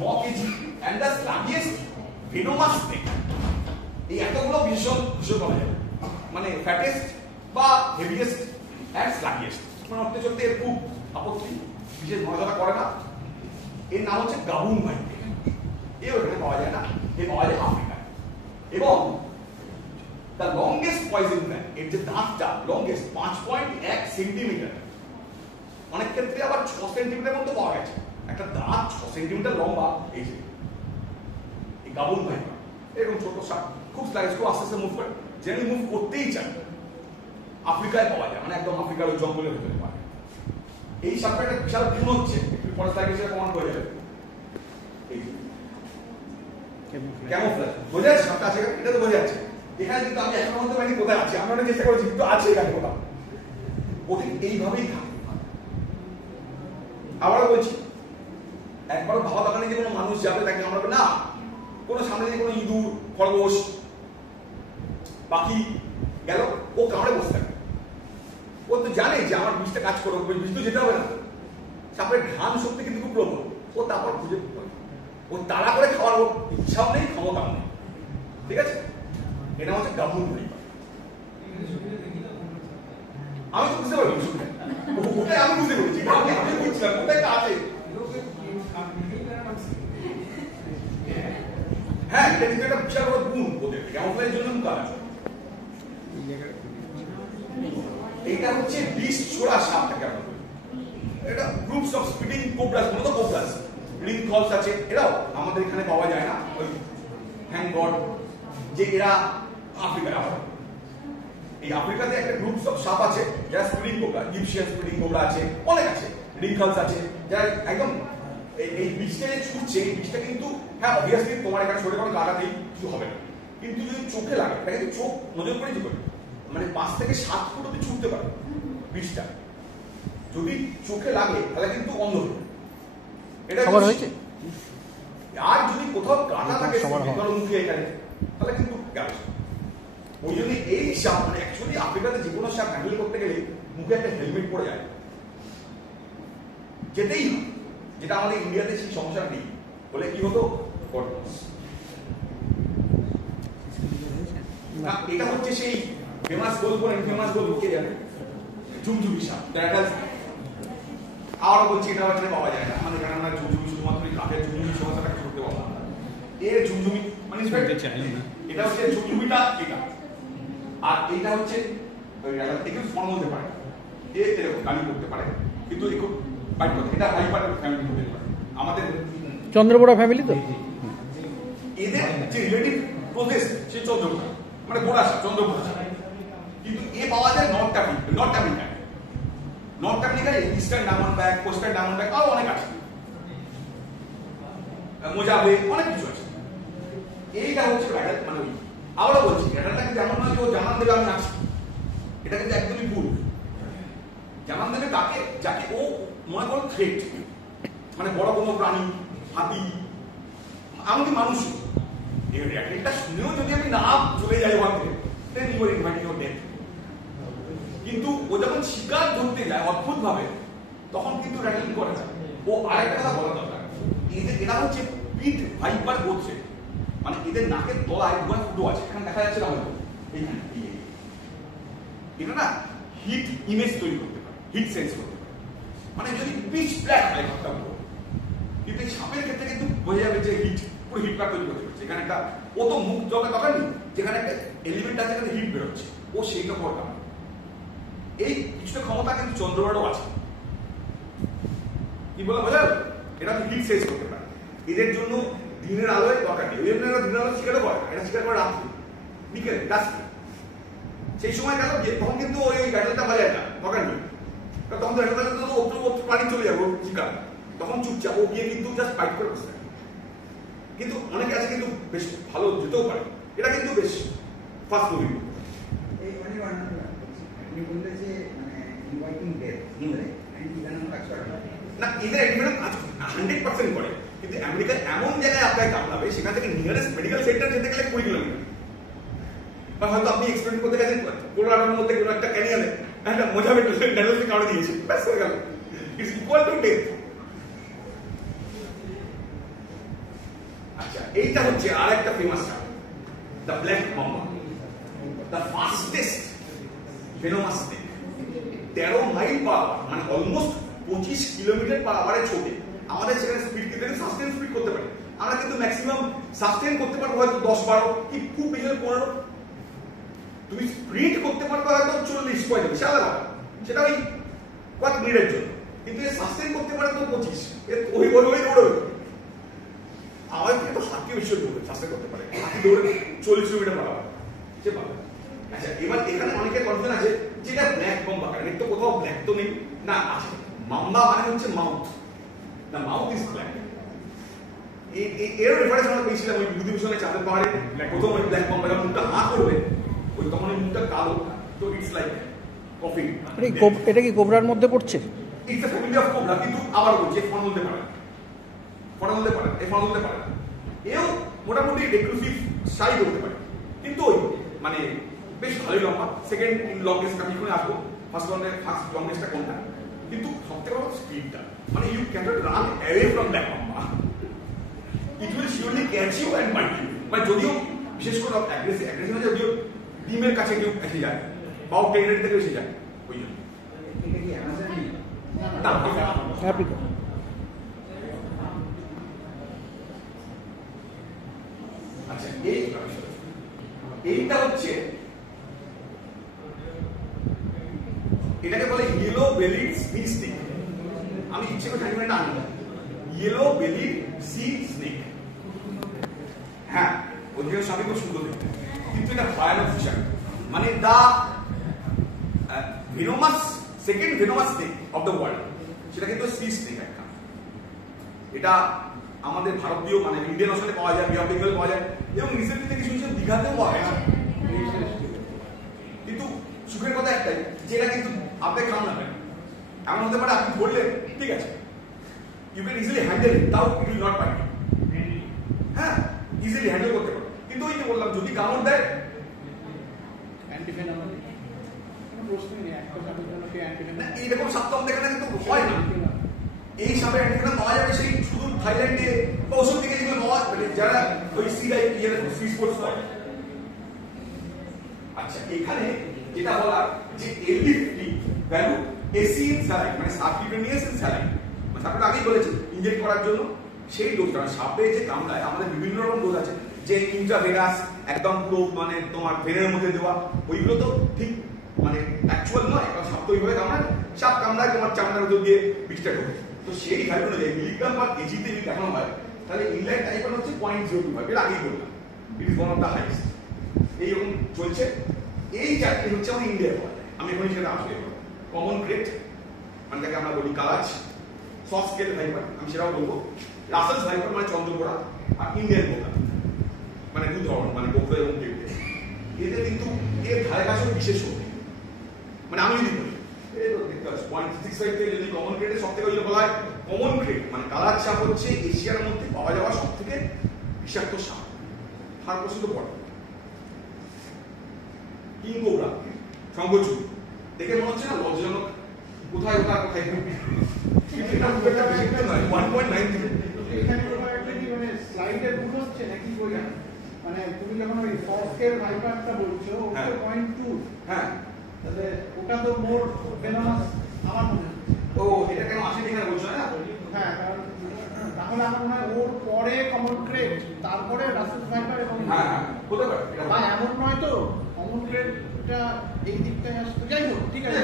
9 KG. and the sluggiest venomous snake, এই এতগুলো ভীষণ ভীষণ পাওয়া যাবে, মানে ফ্যাটেস্ট বা হেভিয়েস্ট অ্যান্ড স্লাগিয়েস্ট, মানে অর্থে চলতে এর খুব আপত্তি, বিশেষ মর্যাদা করে না। এর নাম হচ্ছে গাবুন ভাই, এও এখানে পাওয়া যায় না, এ পাওয়া যায় আফ্রিকায়। এবং দ্য লংগেস্ট পয়জন গ্ল্যান্ড, এর যে দাঁতটা লংগেস্ট 5.1 সেন্টিমিটার, অনেক ক্ষেত্রে আবার 6 সেন্টিমিটার মতো পাওয়া গেছে। একটা দাঁত 6 সেন্টিমিটার লম্বা, এই যে এই গাবুন ভাই এরকম ছোট সাপ, খুব স্লাইস, খুব আস্তে আস্তে মুভ করে, জেনারেলি মুভ করতেই চায়। আফ্রিকায় পাওয়া যায়, মানে একদম আফ্রিকার ওই জঙ্গলের ভিতরে পাওয়া যায়। এই সাপটা একটা বিশাল গুণ হচ্ছে, একটু পরে স্লাইডে সেটা প্রমাণ হয়ে যাবে। এই ক্যামোফ্লেজ বোঝা যাচ্ছে, সাপটা আছে, এটা তো বোঝা যাচ্ছে। এখানে কিন্তু আমি এখনো বলতে পারিনি কোথায় আছে, আমরা অনেক চেষ্টা করেছি, কিন্তু আছে এখানে কোথাও। ওটি এইভাবেই থাকে। আবারও বলছি, একবারও ভাবা দরকার নেই যে কোনো মানুষ যাবে তাকে আমরা না, কোনো সামনে দিয়ে কোনো ইঁদুর, খরগোশ, পাখি গেল, ও কামড়ে বসে থাকে। ও তো জানে যে আমার বিষটা কাজ করবে, বিষ তো যেতে হবে না। সাপের ঘ্রাণ শক্তি কিন্তু খুব প্রবল, ও তারপর খুঁজে ও তাড়া করে খাওয়ার ওর ইচ্ছাও নেই, ক্ষমতাও নেই। ঠিক আছে, এটা হচ্ছে গাবুন ভাই। আমি তো বুঝতে পারি, ওটাই আমি বুঝতে পেরেছি, আমি বুঝছিলাম ওটাই একটা আছে। হ্যাঁ, এটা কিন্তু একটা বিশাল বড় গুণ ওদের, ক্যামোফ্লেজের জন্য মুখ আছে। এটা হচ্ছে বিষ ছোড়া সাপ থাকে আমরা বলি। এটা গ্রুপস অফ স্পিডিং কোবরাস, মূলত কোবরাস, রিং কলস আছে, এরাও আমাদের এখানে পাওয়া যায় না। ওই থ্যাংক গড যে এরা আফ্রিকায় আছে। এই আফ্রিকাতে একটা গ্রুপস অফ সাপ আছে যারা speeding cobra, Egyptian speeding cobra আছে, অনেক আছে, রিং কলস আছে, যারা একদম এই বিষটা যে ছুটছে, এই বিষটা কিন্তু হ্যাঁ অবভিয়াসলি তোমার এখানে শরীরে কোনো কাটাতেই কিছু হবে না, কিন্তু যদি চোখে লাগে, এটা কিন্তু চোখ নজর করে কি করে, মানে 5 থেকে 7 ফুট অব্দি ছুটতে পারে বিষটা। যদি চোখে লাগে তাহলে কিন্তু অন্ধ হবে। এটা খবর হয়েছে। আর যদি কোথাও কাটা থাকে মুখে এখানে, তাহলে কিন্তু গেল। ওই জন্য এই সাপ, মানে অ্যাকচুয়ালি আফ্রিকাতে যে কোনো সাপ হ্যান্ডেল করতে গেলে মুখে একটা হেলমেট পরে যায়, যেতেই হয়, যেটা আমাদের ইন্ডিয়াতে সেই সমস্যা নেই। বলে কি হতো, এটা হচ্ছে সেই ফেমাস গল্প, ফেমাস গল্প কে জানে, ঝুমঝুমি সাপ। আবার বলছি এটা এখানে পাওয়া যায় না, আমাদের এখানে আমরা ঝুমঝুমি শুধুমাত্র কাঠের ঝুমঝুমি সমস্যাটাকে করতে পারবো না। এর ঝুমঝুমি মানে এটা হচ্ছে ঝুমঝুমিটা, এটা আর এইটা হচ্ছে একটু ফর্ম হতে পারে, এরকম গালি করতে পারে, কিন্তু একটু বাইট করতে, এটা হাইপার ফ্যামিলি হতে পারে আমাদের চন্দ্রবোড়া ফ্যামিলি। তো এদের যে রিলেটিভ প্রসেস সে চন্দ্রবোড়া, মানে বোড়া চন্দ্রবোড়া, কিন্তু এ পাওয়া যায় নর্থ আমেরিকায়, নর্থ আমেরিকায় eastern diamond bag, coastal diamond bag, আরো অনেক আছে, মোজাবে, অনেক কিছু আছে। এইটা হচ্ছে ব্যাগেল, মানে ওই আবারও বলছি, এটা কিন্তু এমন নয় যে ও জানান দেবে আমি আছি, এটা কিন্তু একদমই ভুল। জানান দেবে কাকে, যাকে ও মনে করো থ্রেট, মানে বড় কোনো প্রাণী, হাতি, এমনকি মানুষ। এটা শুনেও যদি আমি না চলে যাই ওখান থেকে, then you are inviting your death. কিন্তু ও যখন শিকার ধরতে যায় অদ্ভুত ভাবে, তখন কিন্তু র্যাটলিং করে না। ও আরেকটা কথা বলা দরকার, এরা হচ্ছে পিট ভাইপার গোত্রে, মানে এদের নাকের তলায় দুবার ফুটো আছে, এখানে দেখা যাচ্ছে না হয়তো, এইখানে এটা না হিট ইমেজ তৈরি করতে পারে, হিট সেন্স করতে পারে, মানে যদি পিচ ব্ল্যাক হয় ঘরটা পুরো, কিন্তু এই সাপের ক্ষেত্রে কিন্তু বোঝা যাবে যে হিট, পুরো হিট প্যাক তৈরি করতে পারছে। এখানে একটা ও তো মুখ জগা দরকার নেই, যেখানে একটা এলিমেন্ট আছে যেখানে হিট বেরোচ্ছে, ও সেইটা করতে পারে। এই কিছুটা ক্ষমতা কিন্তু চন্দ্রবোড়াও আছে। কি বলা বোঝা গেল? এটা হিট সেন্স করতে পারে। এদের জন্য দিনের আলোয় দরকার নেই, ওই জন্য এরা দিনের আলো শিকারও করে, এটা শিকার করে রাত্রে, বিকেলে, ডাস্টে। সেই সময় গেল তখন কিন্তু ওই ব্যাটেলটা বাজায় না, দরকার নেই, তখন তো ব্যাটেলটা তো অত পানি চলে যাবে শিকার, তখন চুপচাপ ও গিয়ে কিন্তু জাস্ট ফাইট করে বসে থাকে। কিন্তু অনেকে আছে কিন্তু বেশ ভালো যেতেও পারে, এটা কিন্তু বেশ ফাস্ট মুভিং। এই আপনি বললেন যে মানে ইনভাইটিং ডেথ, না এদের অ্যাক্টিভিটি 100% করে, কিন্তু আমেরিকায় এমন জায়গায় আপনাকে কামড়াবে, সেখান থেকে নিয়ারেস্ট মেডিকেল সেন্টার যেতে গেলে 20 কিলোমিটার। বা হয়তো আপনি এক্সপেরিমেন্ট করতে গেছেন কোলোরাডোর মধ্যে কোনো একটা ক্যানিয়নে, একটা মোজাবে ড্যানোসে কামড়ে দিয়েছে, ব্যাস হয়ে গেল, ইটস ইকুয়াল টু ডেথ। আচ্ছা, এইটা হচ্ছে আরেকটা ফেমাস সাপ, the black mamba, the fastest venomous snake, 13 mile per hour, মানে অলমোস্ট 25 কিলোমিটার পার আওয়ারে ছোটে। আমাদের সেখানে স্পিড কিন্তু সাস্টেন স্পিড করতে পারে, আমরা কিন্তু ম্যাক্সিমাম সাস্টেন করতে পারবো হয়তো 10-12, কি খুব বেশি 15। তুমি স্প্রিন্ট করতে পারবে হয়তো 40-45, আলাদা, সেটা ওই কয়েক মিনিটের জন্য, কিন্তু সাস্টেন করতে পারে তো 25, ওই বলবেই দৌড়বে। আমার কিন্তু হাতি বেশি দৌড়ে সাস্টেন করতে পারে, হাতি দৌড়ে 40 কিলোমিটার পার আওয়ার, সে পাবে। আচ্ছা, এবার এখানে অনেকের কনফিউশন আছে যেটা ব্ল্যাক মাম্বা, কারণ এর তো কোথাও ব্ল্যাক তো নেই না, আছে। মাম্বা মানে হচ্ছে mouth, the mouth is black. এর রেফারেন্স আমরা পেয়েছিলাম ওই বিভূতিভূষণের চাঁদের পাহাড়ে, প্রথম ওই ব্ল্যাক মাম্বা যখন মুখটা হাঁ করবে, ওই তখন ওই মুখটা কালো, তো ইটস লাইক কফি। এটা কি কোবরার মধ্যে পড়ছে? It's a family of cobra, কিন্তু আবার বলছে ফন বলতে পারে, ফন বলতে পারে, এই ফন বলতে পারে না। এও মোটামুটি রেক্লুসিভ সাইজ হতে পারে, কিন্তু ওই মানে বেশ ভালোই লম্বা। সেকেন্ড লংগেস্ট আমি এখানে আসবো, ফার্স্ট লংগেস্টটা কোনটা, কিন্তু সবথেকে বড় স্পিডটা, মানে you can't run away from black mamba, it will surely catch you and bite you. মানে যদিও বিশেষ করে অ্যাগ্রেসিভ যদিও ডিমের কাছে কেউ এসে যায় বা প্রেগনেন্ট থেকে এসে যায়, ওই জন্য। এটা কি অ্যামাজন? আফ্রিকা। আচ্ছা, এইটা হচ্ছে, এটাকে বলে ইয়েলো বেলিড সি স্নেক। আমি ইচ্ছে করে জানি না আনি, ইয়েলো বেলিড সি স্নেক। হ্যাঁ, ওদিকে সবই খুব সুন্দর দেখতে, কিন্তু এটা ভয়ানক বিষয়। মানে the venomous, second venomous snake of the world, সেটা কিন্তু সি স্নেক একটা। এটা আমাদের ভারতীয় মানে ইন্ডিয়ান ওশানে পাওয়া যায়, বে অফ বেঙ্গলে পাওয়া যায়, এবং রিসেন্টলি থেকে শুনছি দীঘাতেও পাওয়া যায়। কিন্তু সুখের কথা একটাই, যে এটা কিন্তু আপনি কামড়াবে, এমন হতে পারে আপনি ধরলেন ঠিক আছে, you can easily handle it, তাও ইট উইল নট বাইট। হ্যাঁ, ইজিলি হ্যান্ডেল করতে পারো, কিন্তু ওই যে বললাম যদি কামড় দেয়, এইরকম সাপ তো আমাদের এখানে কিন্তু হয় না। এই সাপের অ্যান্টিভেনাম পাওয়া যাবে সেই শুধু থাইল্যান্ডে বা ওসব থেকে যেগুলো পাওয়া, মানে যারা ওই সি স্পোর্টস করে। আচ্ছা, এখানে যেটা বলার যে এলডি50 ভ্যালু এসি ইন স্যালাইন, মানে সাবকিউটেনিয়াস ইন স্যালাইন, মানে সাপটা আগেই বলেছি ইনজেক্ট করার জন্য সেই ডোজটা, সাপে যে কামড়ায় আমাদের বিভিন্ন রকম ডোজ আছে, যে ইন্ট্রাভেনাস একদম পুরো মানে তোমার ভেনের মধ্যে দেওয়া, ওইগুলো তো ঠিক মানে অ্যাকচুয়াল নয়, কারণ সাপ তো ওইভাবে কামড়ায়, সাপ কামড়ায় তোমার চামড়ার মধ্যে দিয়ে বিষটা ঢোকে। তো সেই ভ্যালু অনুযায়ী মিলিগ্রাম বা কেজিতে যদি দেখানো হয়, তাহলে ইনলাইন টাইপার হচ্ছে 0.025, এর আগেই বললাম, it is one of the highest. এইরকম চলছে। এই চারটি হচ্ছে আমাদের ইন্ডিয়ায় পাওয়া যায়। আমি এখন সেটা আসলে কমন গ্রেড, মানে তাকে আমরা বলি কালাচ, সফট স্কেল ভাইপার, আমি সেটাও বলবো, রাসেলস ভাইপার মানে চন্দ্রকোড়া, আর ইন্ডিয়ান বোকা, মানে দু ধরনের, মানে বোকা এবং কেউটে। এতে কিন্তু এর ধারে কাছেও বিশেষ হবে, মানে আমি যদি বলি দেখতে পাচ্ছি 0.65 থেকে যদি কমন গ্রেডের সব থেকে ওই বলা হয় কমন গ্রেড, মানে কালার সাপ হচ্ছে এশিয়ার মধ্যে পাওয়া যাওয়া সব থেকে বিষাক্ত সাপ, তার পর্যন্ত পড়ে। কিং কোবরা, শঙ্খচূড়, দেখে মনে হচ্ছে না লজ্জাজনক, কোথায় ওটা কোথায়, কিন্তু এটা খুব একটা বেশি নয়, 1.93। এখানে একটা কি মানে স্লাইডে ভুল হচ্ছে নাকি বইটা, মানে তুমি যখন ওই সফটওয়্যার ভাইপারটা বলছো ওটা 0.2, হ্যাঁ, তাহলে ওটা তো মোর ভেনোমাস আমার মনে হয়। ও এটা কেন আসে এখানে বলছো না? হ্যাঁ, কারণ তাহলে আমার মনে হয় ওর পরে কমন গ্রেড, তারপরে রাসেল ভাইপার, এবং হ্যাঁ হতে পারে, বা এমন নয় তো কমন গ্রেডটা এই দিকটায় আসতো। যাই হোক, ঠিক আছে,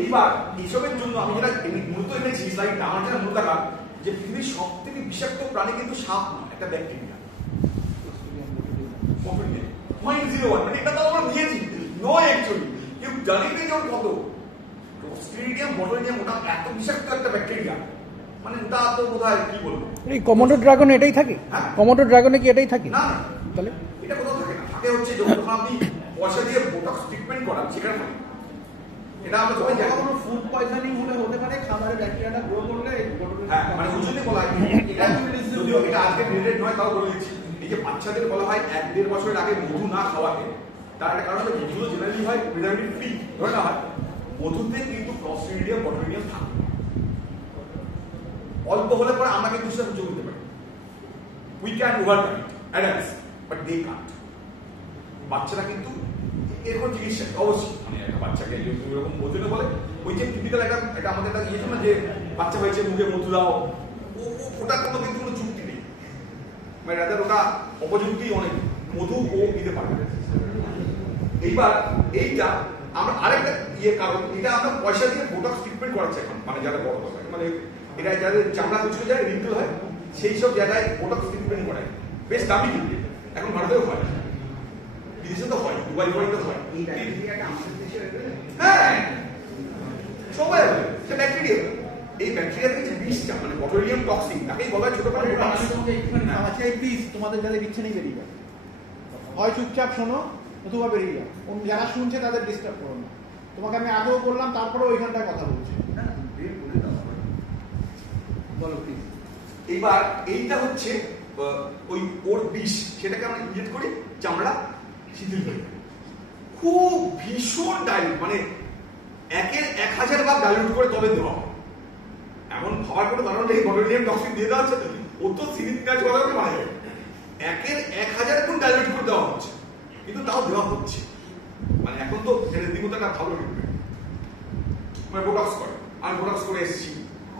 এইবার এইসবের জন্য আমি যেটা মূলত এনেছি স্লাইডটা, আমার যেটা মূল দেখা যে পৃথিবীর সব থেকে বিষাক্ত প্রাণী কিন্তু সাপ নয়, একটা ব্যাকটেরিয়া, 0.01, মানে এটা তো আমরা নিয়েছি নয় অ্যাকচুয়ালি, কেউ জানি না যে ওর কত, ক্লোস্ট্রিডিয়াম বটুলিনিয়াম, ওটা এত বিষাক্ত একটা ব্যাকটেরিয়া, মানে ওটা তো বোধহয় কি বলবো। এই কমোডো ড্রাগনে এটাই থাকে? হ্যাঁ, কমোডো ড্রাগনে কি এটাই থাকে? না, তাহলে এটা কোথাও থাকে না, থাকে হচ্ছে যখন আপনি পয়সা দিয়ে বোটক্স ট্রিটমেন্ট করান সেখানে থাকে। এটা আমরা সবাই জানি। কোনো ফুড পয়জনিং হলে হতে পারে, খাবারে ব্যাকটেরিয়াটা গ্রো করলে এই বটল। হ্যাঁ, মানে ওই জন্য বলা হয়, এটা যদিও এটা আজকে রিলেটেড নয় তাও বলে দিচ্ছি, এই যে বাচ্চাদের বলা হয় 1-1.5 বছরের আগে মধু না খাওয়াতে, তার একটা কারণ হচ্ছে মধুগুলো জেনারেলি হয় ভিটামিন ফ্রি, ধরে না হয় মধুতে কিন্তু ক্লস্ট্রিডিয়াম বটুলিনিয়াম থাকে, অল্প হলে পরে আমরা কিন্তু সেটা সহ্য করতে পারি, we can overcome it adults, but they can't. বাচ্চারা কিন্তু এরকম চিকিৎসা অবশ্যই মানে একটা বাচ্চাকে এরকম বলতে বলে ওই যে টিপিক্যাল একটা আমাদের একটা ইয়ে না যে বাচ্চা হয়েছে মুখে মধু দাও ওটা কোনো কিন্তু কোনো যুক্তি নেই মানে রাজার ওটা অপযুক্তি অনেক মধু ও দিতে পারবে। এইবার এইটা আমরা আরেকটা ইয়ে কারণ এটা আমরা পয়সা দিয়ে বোটক্স ট্রিটমেন্ট করাচ্ছি এখন মানে যারা বড় কথা মানে এটা যাদের চামড়া কুচকে যায় রিঙ্কেল হয় সেই সব জায়গায় বোটক্স ট্রিটমেন্ট করায় বেশ দামি কিন্তু এখন ভারতেও হয় বিদেশে তো হয় দুবাই তো হয় এই ব্যাকটেরিয়াটা আমাদের দেশে হয়ে গেলে হ্যাঁ সবাই হবে সে ব্যাকটেরিয়া এই ব্যাকটেরিয়া থেকে যে বিষটা মানে বটোলিয়াম টক্সিন তাকেই বলা হয় ছোটখাটো আমি তোমাকে একটুখানি খাওয়াচ্ছি প্লিজ তোমাদের যাদের ইচ্ছে নেই বেরিয়ে যাও হয় চুপচাপ শোনো অথবা বেরিয়ে যাও যারা শুনছে তাদের ডিস্টার্ব করো না তোমাকে আমি আগেও বললাম তারপরে ওইখানটায় কথা বলছি না না বের করে দাও বলো প্লিজ। এইবার এইটা হচ্ছে ওই ওর বিষ সেটাকে আমরা ইনজেক্ট করি চামড়া শিথিল করি খুব ভীষণ ডাইলুট মানে 1000 ভাগ ডাইলুট করে তবে দেওয়া হয় এমন খাওয়ার কোনো কারণ নেই বটোলিয়াম টক্সিন দিয়ে দেওয়া হচ্ছে ও তো সিরিজ কাজ করা মারা যাবে 1000 গুণ ডাইলুট করে দেওয়া হচ্ছে কিন্তু তাও দেওয়া হচ্ছে মানে এখন তো রীতিমতো একটা ভালো ট্রিটমেন্ট মানে বোটক্স করে আমি বোটক্স করে এসেছি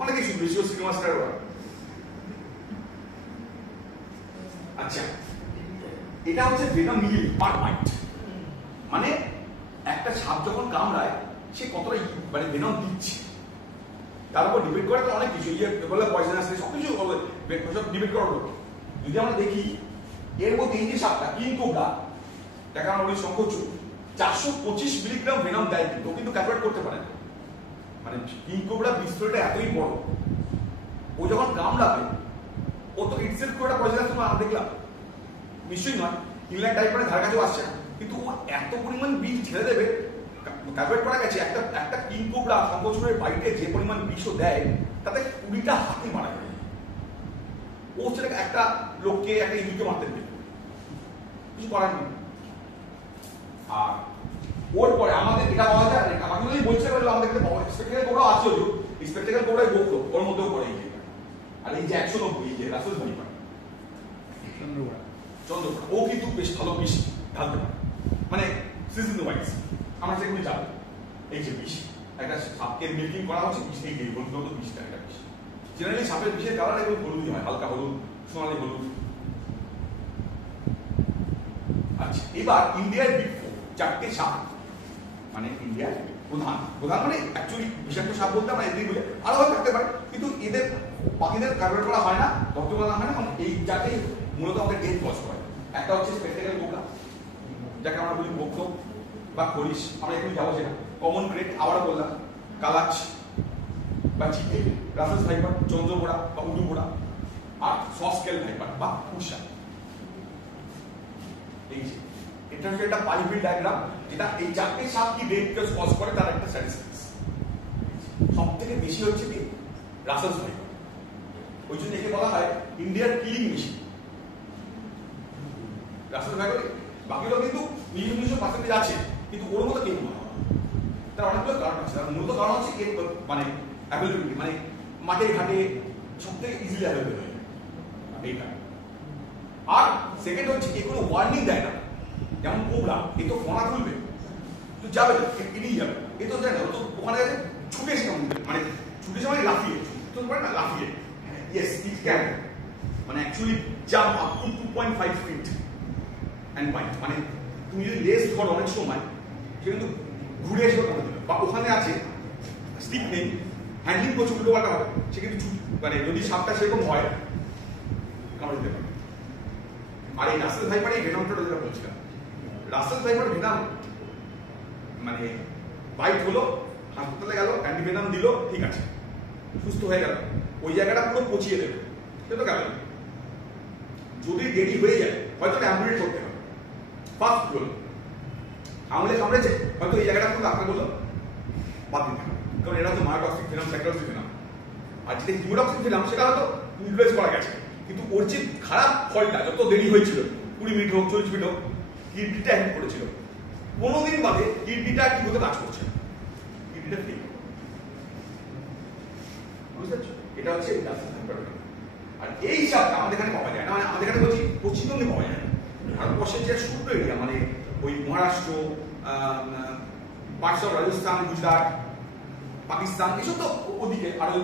অনেক কিছু বেশি সিনেমা স্টার ওরা আচ্ছা এটা হচ্ছে ভেনাম নিল পার বাইট মানে একটা সাপ যখন কামড়ায় সে কতটা মানে ভেনাম দিচ্ছে তার উপর ডিপেন্ড করে তো অনেক কিছু ইয়ে বলে পয়সা আসে সবকিছু সব ডিপেন্ড করার উপর যদি আমরা দেখি এর মধ্যে এই যে সাপটা কিং কোবরা যাকে আমরা বলি শঙ্খচূড় 425 মিলিগ্রাম ভেনাম দেয় কিন্তু ক্যালকুলেট করতে পারে মানে কিং কোবরা বিস্ফোরণটা এতই বড় ও যখন কামড়াবে ও তো ইটসেলফ করে পয়সা আসতে আমরা দেখলাম নিশ্চয়ই নয় ইংল্যান্ড টাইপের ধার কাছেও আসছে না কিন্তু ও এত পরিমাণ বিষ ছেড়ে দেবে ক্যালকুলেট করা গেছে একটা কিং কোবরা শঙ্খচূড়ের বাইরে যে পরিমাণ বিষও দেয় তাতে 20টা হাতি মারা যায় ও সেটাকে একটা লোককে একটা ইঁদুরকে মারতে দেবে কিছু করার নেই। আর ওর পরে আমাদের এটা বলা যায় আমাকে যদি বলছে আমাদের স্পেকটেকাল কোবরা আছে ওই স্পেকটেকাল কোবরাই বলতো ওর মধ্যেও পড়ে এই আর এই যে 190 এই যে রাসেল ভাইপার চন্দ্রকোনা ও কিন্তু বেশ ভালো বিষ ঢালতে পারে মানে সিজন ওয়াইজ আমরা সেগুলি যাবো এই যে বিষ একটা সাপকে মিল্কিং করা হচ্ছে বিষ এই হলুদ বিষটা একটা বিষ জেনারেলি সাপের বিষের কালার এগুলো হলুদই হয় হালকা হলুদ সোনালি হলুদ। আচ্ছা এবার ইন্ডিয়ার বিগ ফোর 4টে সাপ মানে ইন্ডিয়ার প্রধান মানে অ্যাকচুয়ালি বিষাক্ত সাপ বলতে আমরা এদের বলে আরো হয়তো থাকতে পারে কিন্তু এদের বাকিদের কারবার করা হয় না রক্ত বলা হয় না কারণ এই যাতে মূলত আমাদের ডেথ কজ করে একটা হচ্ছে স্পেকটেকাল কোবরা যাকে আমরা বলি বক্ষ বা খরিশ আমরা এখানে যাবো সেটা কমন গ্রেড আবারও বললাম কালাচ বা চিতে রাসেল ভাইপার চন্দ্রকোনা বা উডুবোড়া আর সস্কেল ভাইপার বা কুষা এই যে এটা হচ্ছে একটা পাইপিল ডায়াগ্রাম যেটা এই 4টে সাপ কি ডেথ কজ করে তার একটা স্ট্যাটিস্টিক্স সব থেকে বেশি হচ্ছে কি রাসেল ভাইপার ওই জন্য একে বলা হয় ইন্ডিয়ার কিলিং মেশিন রাসেল ভাইপার বাকিগুলো কিন্তু নিজস্ব পার্সেন্টেজ আছে কিন্তু ওর মতো কেউ নয় তার অনেকগুলো কারণ আছে তার মূলত কারণ হচ্ছে মানে অ্যাভেলেবিলিটি মানে মাঠে ঘাটে সব থেকে ইজিলি অ্যাভেলেবল হয়ে এইটা আর সেকেন্ড হচ্ছে এ কোনো ওয়ার্নিং দেয় না যেমন কোবরা এ তো ফোনা খুলবে তো যাবে এড়িয়ে যাবে এ তো যায় না ও তো ওখানে আছে ছুটে এসে মানে ছুটে এসে মানে লাফিয়ে তো পারে না লাফিয়ে ইয়েস ইট ক্যান মানে actually jump up to 2.5 feet and bite মানে তুমি যদি লেস ধরো অনেক সময় সে কিন্তু ঘুরে এসে কামড়ে দেবে বা ওখানে আছে স্টিক নেই হ্যান্ডলিং প্রচুর উল্টো পাল্টা হবে সে কিন্তু মানে যদি সাপটা সেরকম হয় কামড়ে দিতে পারে। আর এই রাসেল ভাইপার এই ভেনামটা যেটা বলছিলাম রাসেল ভাইপার ভেনাম মানে বাইট হলো হাসপাতালে গেল অ্যান্টিভেনাম দিল ঠিক আছে সুস্থ হয়ে গেল ওই জায়গাটা পুরো পচিয়ে দেবে সে তো গেল যদি দেরি হয়ে যায় হয়তো অ্যাম্বুলেন্স করতে হবে ফার্স্ট হলো আঙুলে কামড়েছে হয়তো এই জায়গাটা পুরো ডাক্তার বললো বাদ দিতে হবে কারণ এটা হচ্ছে মায়োটক্সিক ভেনাম সাইক্লোসিক ভেনাম আর যেটা হিমোটক্সিক ভেনাম সেটা হয়তো ইউটিলাইজ করা গেছে কিন্তু ওর যে খারাপ ফলটা যত দেরি হয়েছিল 20 মিনিট হোক 40 মিনিট হোক কিডনিটা অ্যাক্ট করেছিল 15 দিন বাদে কিডনিটা কি হতে কাজ করছে কিডনিটা ফেল বুঝতে পারছো এটা হচ্ছে আর এই সাপটা আমাদের এখানে পাওয়া যায় না মানে আমাদের এখানে বলছি পশ্চিমবঙ্গে পাওয়া যায় না ভারতবর্ষের যে শুকনো এরিয়া মানে ওই মহারাষ্ট্র, পার্টস অফ রাজস্থান, গুজরাট, পাকিস্তান, এসব তো ওদিকে আরো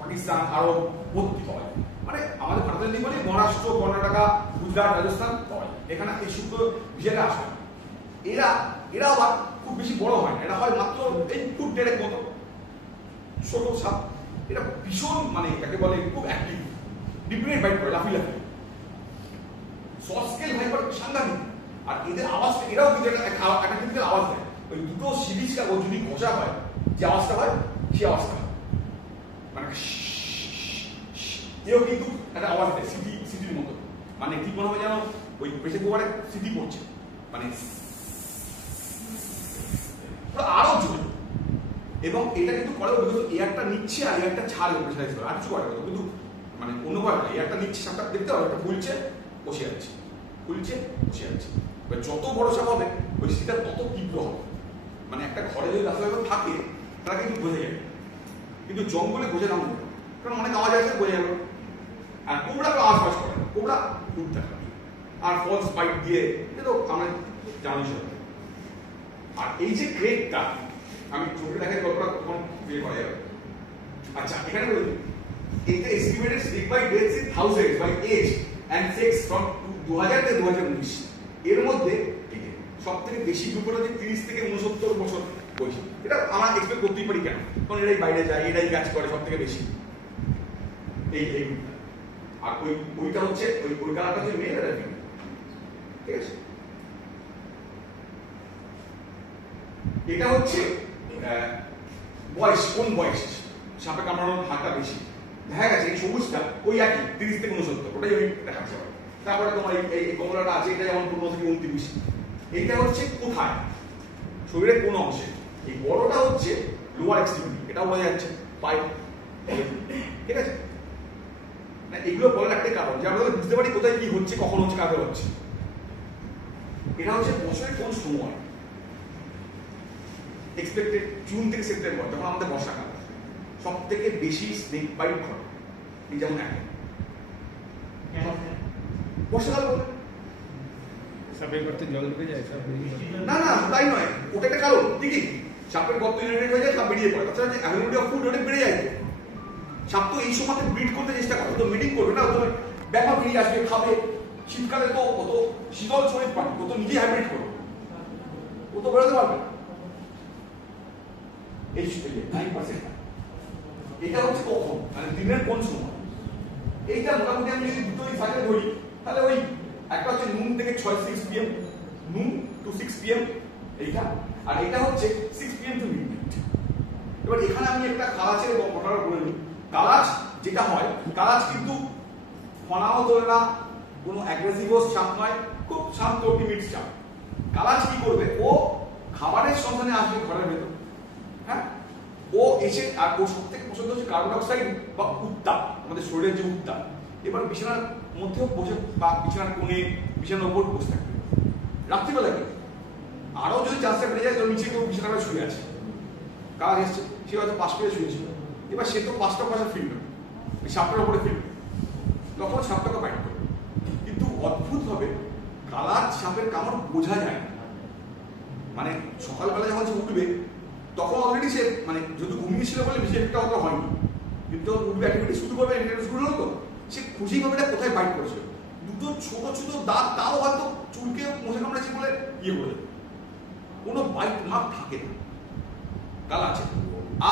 পাকিস্তান আরো ভর্তি হয়। মানে আমাদের ভারতের দিকে মানে মহারাষ্ট্র, কর্ণাটকা, গুজরাট, রাজস্থান হয়। এখানে এই শুক্র ভিসাটা আসে। এরা আবার খুব বেশি বড় হয় না, এটা হয় মাত্র এই ফুট দেড়েক মতো ছোট সাপ। এটা ভীষণ মানে এটাকে বলে খুব অ্যাক্টিভ, ডিফারেন্ট বাইট করে, লাফি লাফি শর্ট স্কেল ভাইপার সাংঘাতিক। আর এদের আওয়াজ, এরাও কিন্তু একটা কিন্তু আওয়াজ দেয়। ওই দুটো সিরিজ কাগজ যদি ঘষা হয়, যে আওয়াজটা হয় সেই আওয়াজটা হয়, মানে এও কিন্তু একটা আওয়াজ দেয় সিটির মতো। মানে কি মনে হবে যেন ওই প্রেসার কুকারে সিটি পড়ছে, মানে আরো জোরে। এবং এটা কিন্তু করে বিকজ এয়ারটা নিচ্ছে আর এয়ারটা ছাড়ে প্রেসারাইজ করে, আর কিছু করে না কিন্তু, মানে অন্য করে না। এয়ারটা নিচ্ছে, সাপটা দেখতে হবে, একটা ফুলছে বসে যাচ্ছে, ফুলছে বসে যাচ্ছে। এবার যত বড় সাপ হবে ওই সিটিটা তত তীব্র হবে। মানে একটা ঘরে যদি রাস্তা থাকে তারা কিন্তু বোঝা যাবে, কিন্তু জঙ্গলে বোঝা না যাবে, কারণ অনেক আওয়াজ আছে বোঝা যাবে। আর কোবরা তো আওয়াজ করে না, কোবরা উঠতে থাকে আর ফলস বাইট দিয়ে, এটা তো আমরা জানি সব। আর এই যে ক্রেকটা আমি চোখে দেখাই গল্পটা তখন বিয়ে করা যাবে। আচ্ছা, এখানে বলি এটা estimated snake bite deaths in thousands by age and sex from 2000 থেকে 2019। এর মধ্যে সব থেকে বেশি গ্রুপের হচ্ছে 30 থেকে 69 বছর বয়সী। এটা আমরা এক্সপেক্ট করতেই পারি, কেন? কারণ এরাই বাইরে যায়, এরাই কাজ করে সব থেকে বেশি। এই আর ওইটা হচ্ছে ওই কালারটা হচ্ছে মেল আর ফিমেল, ঠিক আছে? এটা হচ্ছে বয়স, কোন বয়স সাপে কামড়ানোর হারটা বেশি। দেখা গেছে এই সবুজটা ওই একই 30 থেকে 69, ওটাই আমি দেখাচ্ছি। তারপরে তোমার এই কমলাটা আছে, এটা যেমন 15 থেকে 29। এইটা হচ্ছে কোথায়, শরীরের কোন অংশে। এই বড়টা হচ্ছে লোয়ার এক্সট্রিমিটি, এটাও বোঝা যাচ্ছে পাই, ঠিক আছে? না, এগুলো বলার একটাই কারণ যে আমরা বুঝতে পারি কোথায় কি হচ্ছে, কখন হচ্ছে, কাকে হচ্ছে। এটা হচ্ছে বছরের কোন সময়, এক্সপেক্টেড জুন থেকে সেপ্টেম্বর, যখন আমাদের বর্ষাকাল সব থেকে বেশি স্নেক বাইট ঘটে। এই যেমন এখন বর্ষাকাল বলে সাপের গর্তে জল ঢুকে যায়, না না তাই নয়, ওটা একটা কারণ ঠিকই। সাপের গর্ত ইউনিট হয়ে যায়, সাপ বেরিয়ে পড়ে। তাছাড়া যে অ্যাভেলেবিলিটি অফ ফুড অনেক বেড়ে যায়। সাপ তো এই সময়তে ব্রিড করতে চেষ্টা করে, তো মিটিং করবে না, ও তো ব্যাপা বেরিয়ে আসবে, খাবে। শীতকালে তো ও তো শীতল শরীর পাবে, ও তো নিজেই হাইব্রিড করবে, ও তো বেরোতে পারবে। এই 9%। এটা হচ্ছে কখন, মানে দিনের কোন সময়। এইটা মোটামুটি আমি যদি দুটোই সাথে ধরি, তাহলে ওই একটা হচ্ছে নুন থেকে 6 PM, নুন টু 6 PM এইটা, আর এটা হচ্ছে 6 PM টু মিডনাইট। এবার এখানে আমি একটা কালাচের ঘটনা বলে নিই। কালাচ যেটা হয়, কালাচ কিন্তু ফনাও তোলে না, কোনো অ্যাগ্রেসিভ সাপ নয়, খুব শান্ত টিমিড সাপ। কালাচ কি করবে, ও খাবারের সন্ধানে আসবে ঘরের ভেতর, হ্যাঁ, ও এসে, আর ওর সব থেকে পছন্দ হচ্ছে কার্বন ডাইঅক্সাইড বা উত্তাপ, আমাদের শরীরের যে উত্তাপ। এবার বিছানার মধ্যেও বসে বা বিছানার কোণে, বিছানার উপর বসে থাকবে রাত্রিবেলা। কি আরো যদি চান্সটা বেড়ে যায়, তো নিচে কেউ বিছানাটা শুয়ে আছে, কাজ এসছে, সে হয়তো পাশ পেয়ে শুয়েছিল। এবার সে তো 5টা পয়সা ফিরবে, ওই সাপটার উপরে ফিরবে, তখন সাপটাকে বাইট করবে। কিন্তু অদ্ভুত ভাবে কালার সাপের কামড় বোঝা যায় না। মানে সকালবেলা যখন সে উঠবে, তখন অলরেডি সে, মানে যদি ঘুমিয়েছিল বলে বেশি একটা অত হয়নি, কিন্তু উঠবে, অ্যাক্টিভিটি শুরু করবে, অ্যাক্টিভিটি শুরু হলো, তো সে খুশি ভাবে এটা কোথায় বাইট করেছিল। দুটো ছোট ছোট দাঁত, তাও হয়তো চুলকে মশা কামড়েছে বলে ইয়ে করে, কোনো বাইট মার্ক থাকে না কালাচে।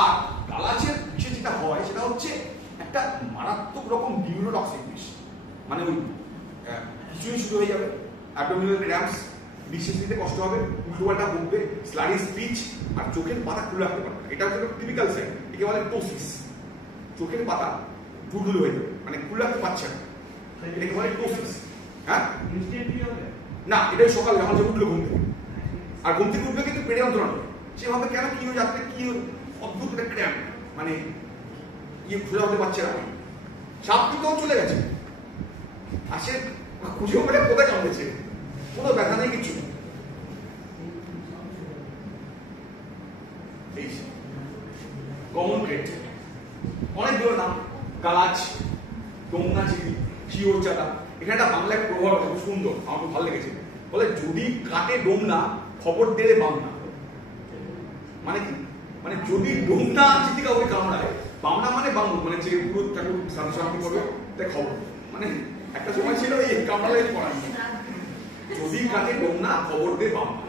আর কালাচের বিষে যেটা হয়, সেটা হচ্ছে একটা মারাত্মক রকম নিউরোটক্সিক বিষ। মানে ওই কিছুই শুরু হয়ে যাবে, অ্যাবডোমিনাল ক্র্যাম্পস, নিঃশ্বাস নিতে কষ্ট হবে, উল্টোপাল্টা বকবে, স্লারি স্পিচ, আর চোখের পাতা খুলে রাখতে পারবে। এটা হচ্ছে টিপিক্যাল সাইন, একে বলে টোসিস। চোখের পাতা দুলদুল হয়ে যাবে, মানে খুলে রাখতে পারছে না, এটাকে বলে টোসিস। হ্যাঁ, না, এটা সকাল যখন সে উঠলো ঘুম থেকে, আর ঘুম থেকে উঠবে কিন্তু পেটে যন্ত্রণা নেই। সেভাবে কেন কি হয়ে যাচ্ছে, কি অদ্ভুত একটা ক্র্যাম্প, মানে ইয়ে সোজা হতে পারছে না। সাপ কিন্তু চলে গেছে, আসে খুঁজেও পেলে কোথায় কামড়েছে, কোনো ব্যথা নেই, কিছু নেই। কমন ক্রেট অনেকগুলো নাম, কালাচ, ডোমনা চিনি, শিওর চাটা। এখানে একটা বাংলায় প্রভাব আছে, খুব সুন্দর, আমার খুব ভালো লেগেছে। বলে যদি কাটে ডোমনা খবর দেবে বামনা। মানে কি? মানে যদি ডোমনা যদি কাউকে কামড়ায়, বামনা মানে বামুন, মানে যে পুরো ঠাকুর সাথে সাথে করবে তাই খবর। মানে একটা সময় ছিল এই কামড়ালে পড়ায় যদি কাটে ডোমনা খবর দেবে বামনা।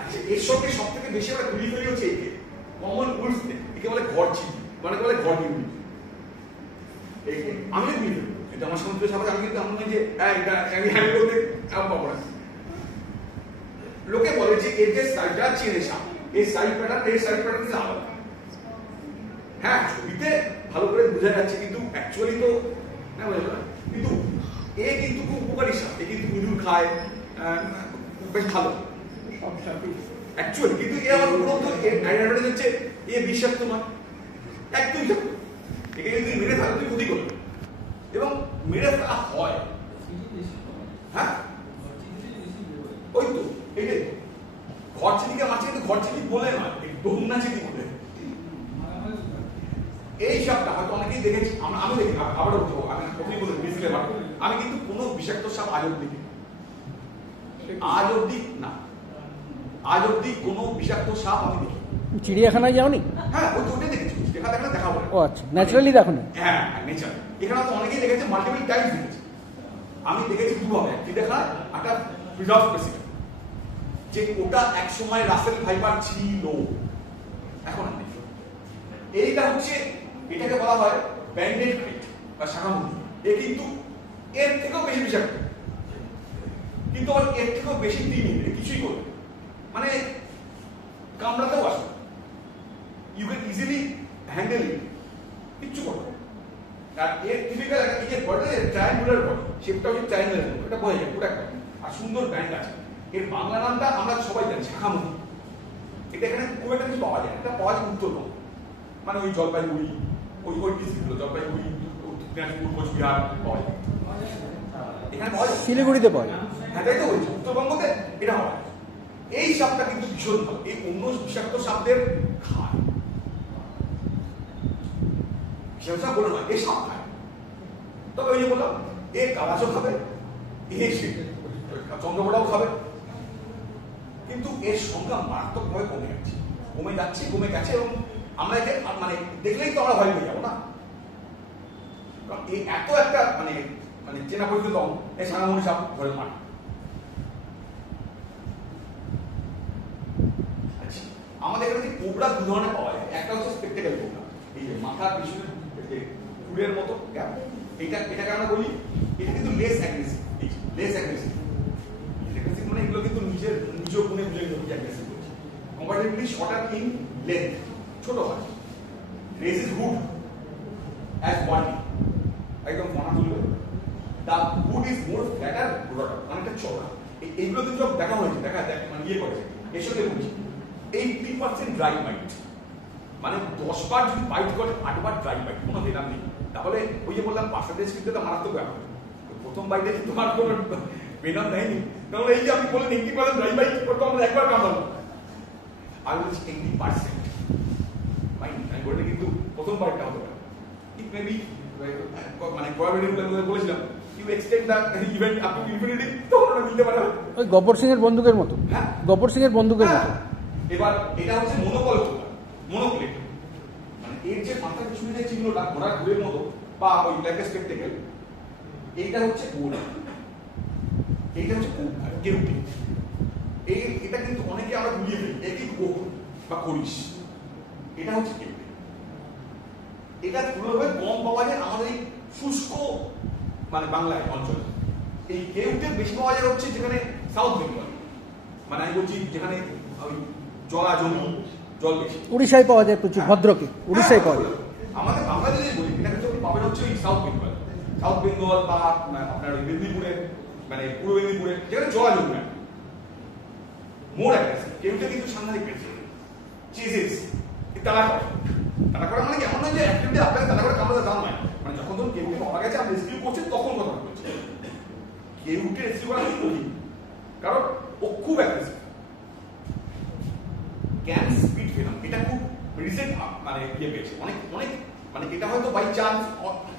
আচ্ছা, এর সঙ্গে সব থেকে বেশি আমরা ঘুরিয়ে ফেলি হচ্ছে একে কমন উলস, একে বলে ঘর চিঠি, মানে বলে ঘর ডিউটি। আমি ঘুরিয়ে ফেলি, এটা আমার সমুদ্রের সাথে আমি কিন্তু আমি যে আমি হ্যান্ড করতে পাবো না। লোকে বলে যে এর যে সাইডটা চেনে সাপ, এই সাইড প্যাটার্ন এই সাইড প্যাটার্ন কিন্তু আলাদা। হ্যাঁ, ছবিতে ভালো করে বোঝা যাচ্ছে, কিন্তু অ্যাকচুয়ালি তো হ্যাঁ বোঝা না। কিন্তু এ কিন্তু খুব উপকারী সাপ, এ কিন্তু ইঁদুর খায়, বেশ ভালো অ্যাকচুয়ালি। কিন্তু এ আমার বলতো অ্যাডভান্টেজ হচ্ছে এ বিষাক্ত নয়, একদম বিষাক্ত। একে যদি মেরে ফেলে তুই ক্ষতি করবে, এবং মেরে ফেলা হয়। হ্যাঁ, ওই তো এইটাই ঘর চিনিকে মাছে কিন্তু ঘর চিনি বলে নয়, ডোমনা চিনি বলে। এই সাপটা হয়তো অনেকেই দেখেছি, আমি দেখি আবারও উঠবো, আমি প্রথমেই বলে ডিসক্লেমার, আমি কিন্তু কোনো বিষাক্ত সাপ আজ অব্দি না, আজ অব্দি কোনো বিষাক্ত সাপ আমি দেখি। চিড়িয়াখানায় যাওনি? হ্যাঁ, ওই ওটা দেখেছি, দেখা দেখাবো। ও আচ্ছা, ন্যাচারালি দেখো না? হ্যাঁ, নেচার। এখানে তো অনেকেই দেখেছে, মাল্টিপল টাইমস দেখেছি। আমি দেখেছি দুভাবে, একটি দেখা একটা প্রিজার্ভ স্পেসিফিক, যে ওটা এক সময় রাসেল ভাইপার ছিল, এখন আর নেই। এইটা হচ্ছে, এটাকে বলা হয় ব্যান্ডেড ক্রিট বা শাখামুখী। এ কিন্তু এর থেকেও বেশি বিষাক্ত, কিন্তু আবার এর থেকেও বেশি দিন কিছুই করবে, মানে কামড়াতেও আসে, you can easily handle it, কিচ্ছু করবে। আর এর টিপিক্যাল একটা এই যে বডি ট্রায়াঙ্গুলার বডি, শেপটা হচ্ছে ট্রায়াঙ্গুলার, এটা বোঝা যায় পুরো একটা, আর সুন্দর ব্যান্ড আছে। এর বাংলা নামটা আমরা সবাই জানি শাখামুখী। এটা এখানে খুব একটা কিছু পাওয়া যায়, এটা পাওয়া যায় উত্তরবঙ্গ, মানে ওই জলপাইগুড়ি, ওই ডিস্ট্রিক্টগুলো, জলপাইগুড়ি, দিনাজপুর, কোচবিহার পাওয়া যায়। এখানে পাওয়া যায়, শিলিগুড়িতে পাওয়া যায়। হ্যাঁ তাই তো বলছি, উত্তরবঙ্গতে এটা পাওয়া যায়। এই সাপটা কিন্তু ভীষণ ভালো, এই অন্য বিষাক্ত সাপদের খায়, বিষাক্ত সাপ বলে নয়, এই সাপ খায়। তবে ওই যে বললাম, এ কালাচও খাবে, এ চন্দ্রকোটাও খাবে, কিন্তু এর সংখ্যা মারাত্মকভাবে কমে গেছে, এবং আমরা একে মানে দেখলেই তো আমরা ভয় পেয়ে যাবো না, কারণ এই এত একটা মানে মানে চেনা পরিচিত এই সানামণি সাপ ধরে মাঠ। আচ্ছা, আমাদের এখানে কোবরা দু ধরনের পাওয়া যায়, একটা হচ্ছে স্পেকটেকল কোবরা, এই যে মাথার পিছনে ফুলের মতো, এটাকে আমরা বলি, এটা কিন্তু লেস অ্যাগ্রেসিভ, মানে এগুলো কিন্তু নিজের গুণে বুঝে নিতে অ্যাগ্রেসিভ করছে, কম্পারেটিভলি শর্টার ইন লেন্থ, ছোট হয়, রেজেস হুড অ্যাজ বডি, একদম ফনা তুলবে, the hood is more flatter broader, অনেকটা চওড়া। এইগুলো কিন্তু সব দেখা হয়েছে, মানে ইয়ে করেছে, এর সঙ্গে বলছি 80% ড্রাই বাইট, মানে 10 বার যদি বাইট করে 8 বার ড্রাই বাইট, কোনো ভেদাম নেই। তাহলে ওই যে বললাম পার্সেন্টেজ কিন্তু এটা মারাত্মক ব্যাপার, প্রথম বাইটে কিন্তু আর কোনো ভেদাম নেয়নি, কারণ এই যে আপনি বলেন 80% ড্রাই বাইট করতে আমরা একবার কামড়াবো, আর বলছি 80%, আমি বলি কিন্তু প্রথম বাইটটা হতে পারে, ইট মে বি মানে প্রবাবিলিটি বলেছিলাম you extend the event up to infinity, তখন ওটা নিতে পারে ওই গব্বর সিং এর বন্দুকের মতো। হ্যাঁ, গব্বর সিং এর বন্দুকের মতো। এবার এটা হচ্ছে মনোকলেট, মানে এর যে মাথার পিছনে যে চিহ্নটা ঘোড়ার ঘুরের মতো বা ওই লাইক স্পেকটেকল, এইটা হচ্ছে গোড়া, এইটা হচ্ছে কেউটে। এটা কিন্তু অনেকে আমরা ভুলিয়ে ফেলি, একই গোড় বা করিস, এটা হচ্ছে কেউটে। এটা তুলনাভাবে কম পাওয়া যায় আমাদের এই শুষ্ক মানে বাংলায় অঞ্চলে। এই কেউটে বেশি পাওয়া যায় হচ্ছে যেখানে সাউথ বেঙ্গল, মানে আমি বলছি যেখানে ওই জলা জমি, জল বেশি। উড়িষ্যায় পাওয়া যায় প্রচুর, ভদ্রকে উড়িষ্যায় পাওয়া যায়। আমাদের বাংলাদেশে যদি বলি, এটা কিন্তু পাবেন হচ্ছে ওই সাউথ বেঙ্গল বা আপনার ওই মেদিনীপুরে, মানে পূর্ব মেদিনীপুরে, যেখানে জলা জমি না, মোর অ্যাগ্রেসিভ। কেউটে কিন্তু সাংঘাতিক বেশি চিজেস তারা করে, মানে এমন নয় যে অ্যাক্টিভিটি আপনাকে তারা করে কামড়াতে দাম নয়, মানে যখন ধরুন কেউটে পাওয়া গেছে আপনি রেস্কিউ করছেন তখন কথা বলছি, কেউটে রেস্কিউ করা খুব কঠিন, কারণ ও খুব অ্যাগ্রেসিভ। ক্যান স্পিড ফেলাম, এটা খুব রিসেন্ট মানে ইয়ে পেয়েছে, অনেক মানে এটা হয়তো বাই চান্স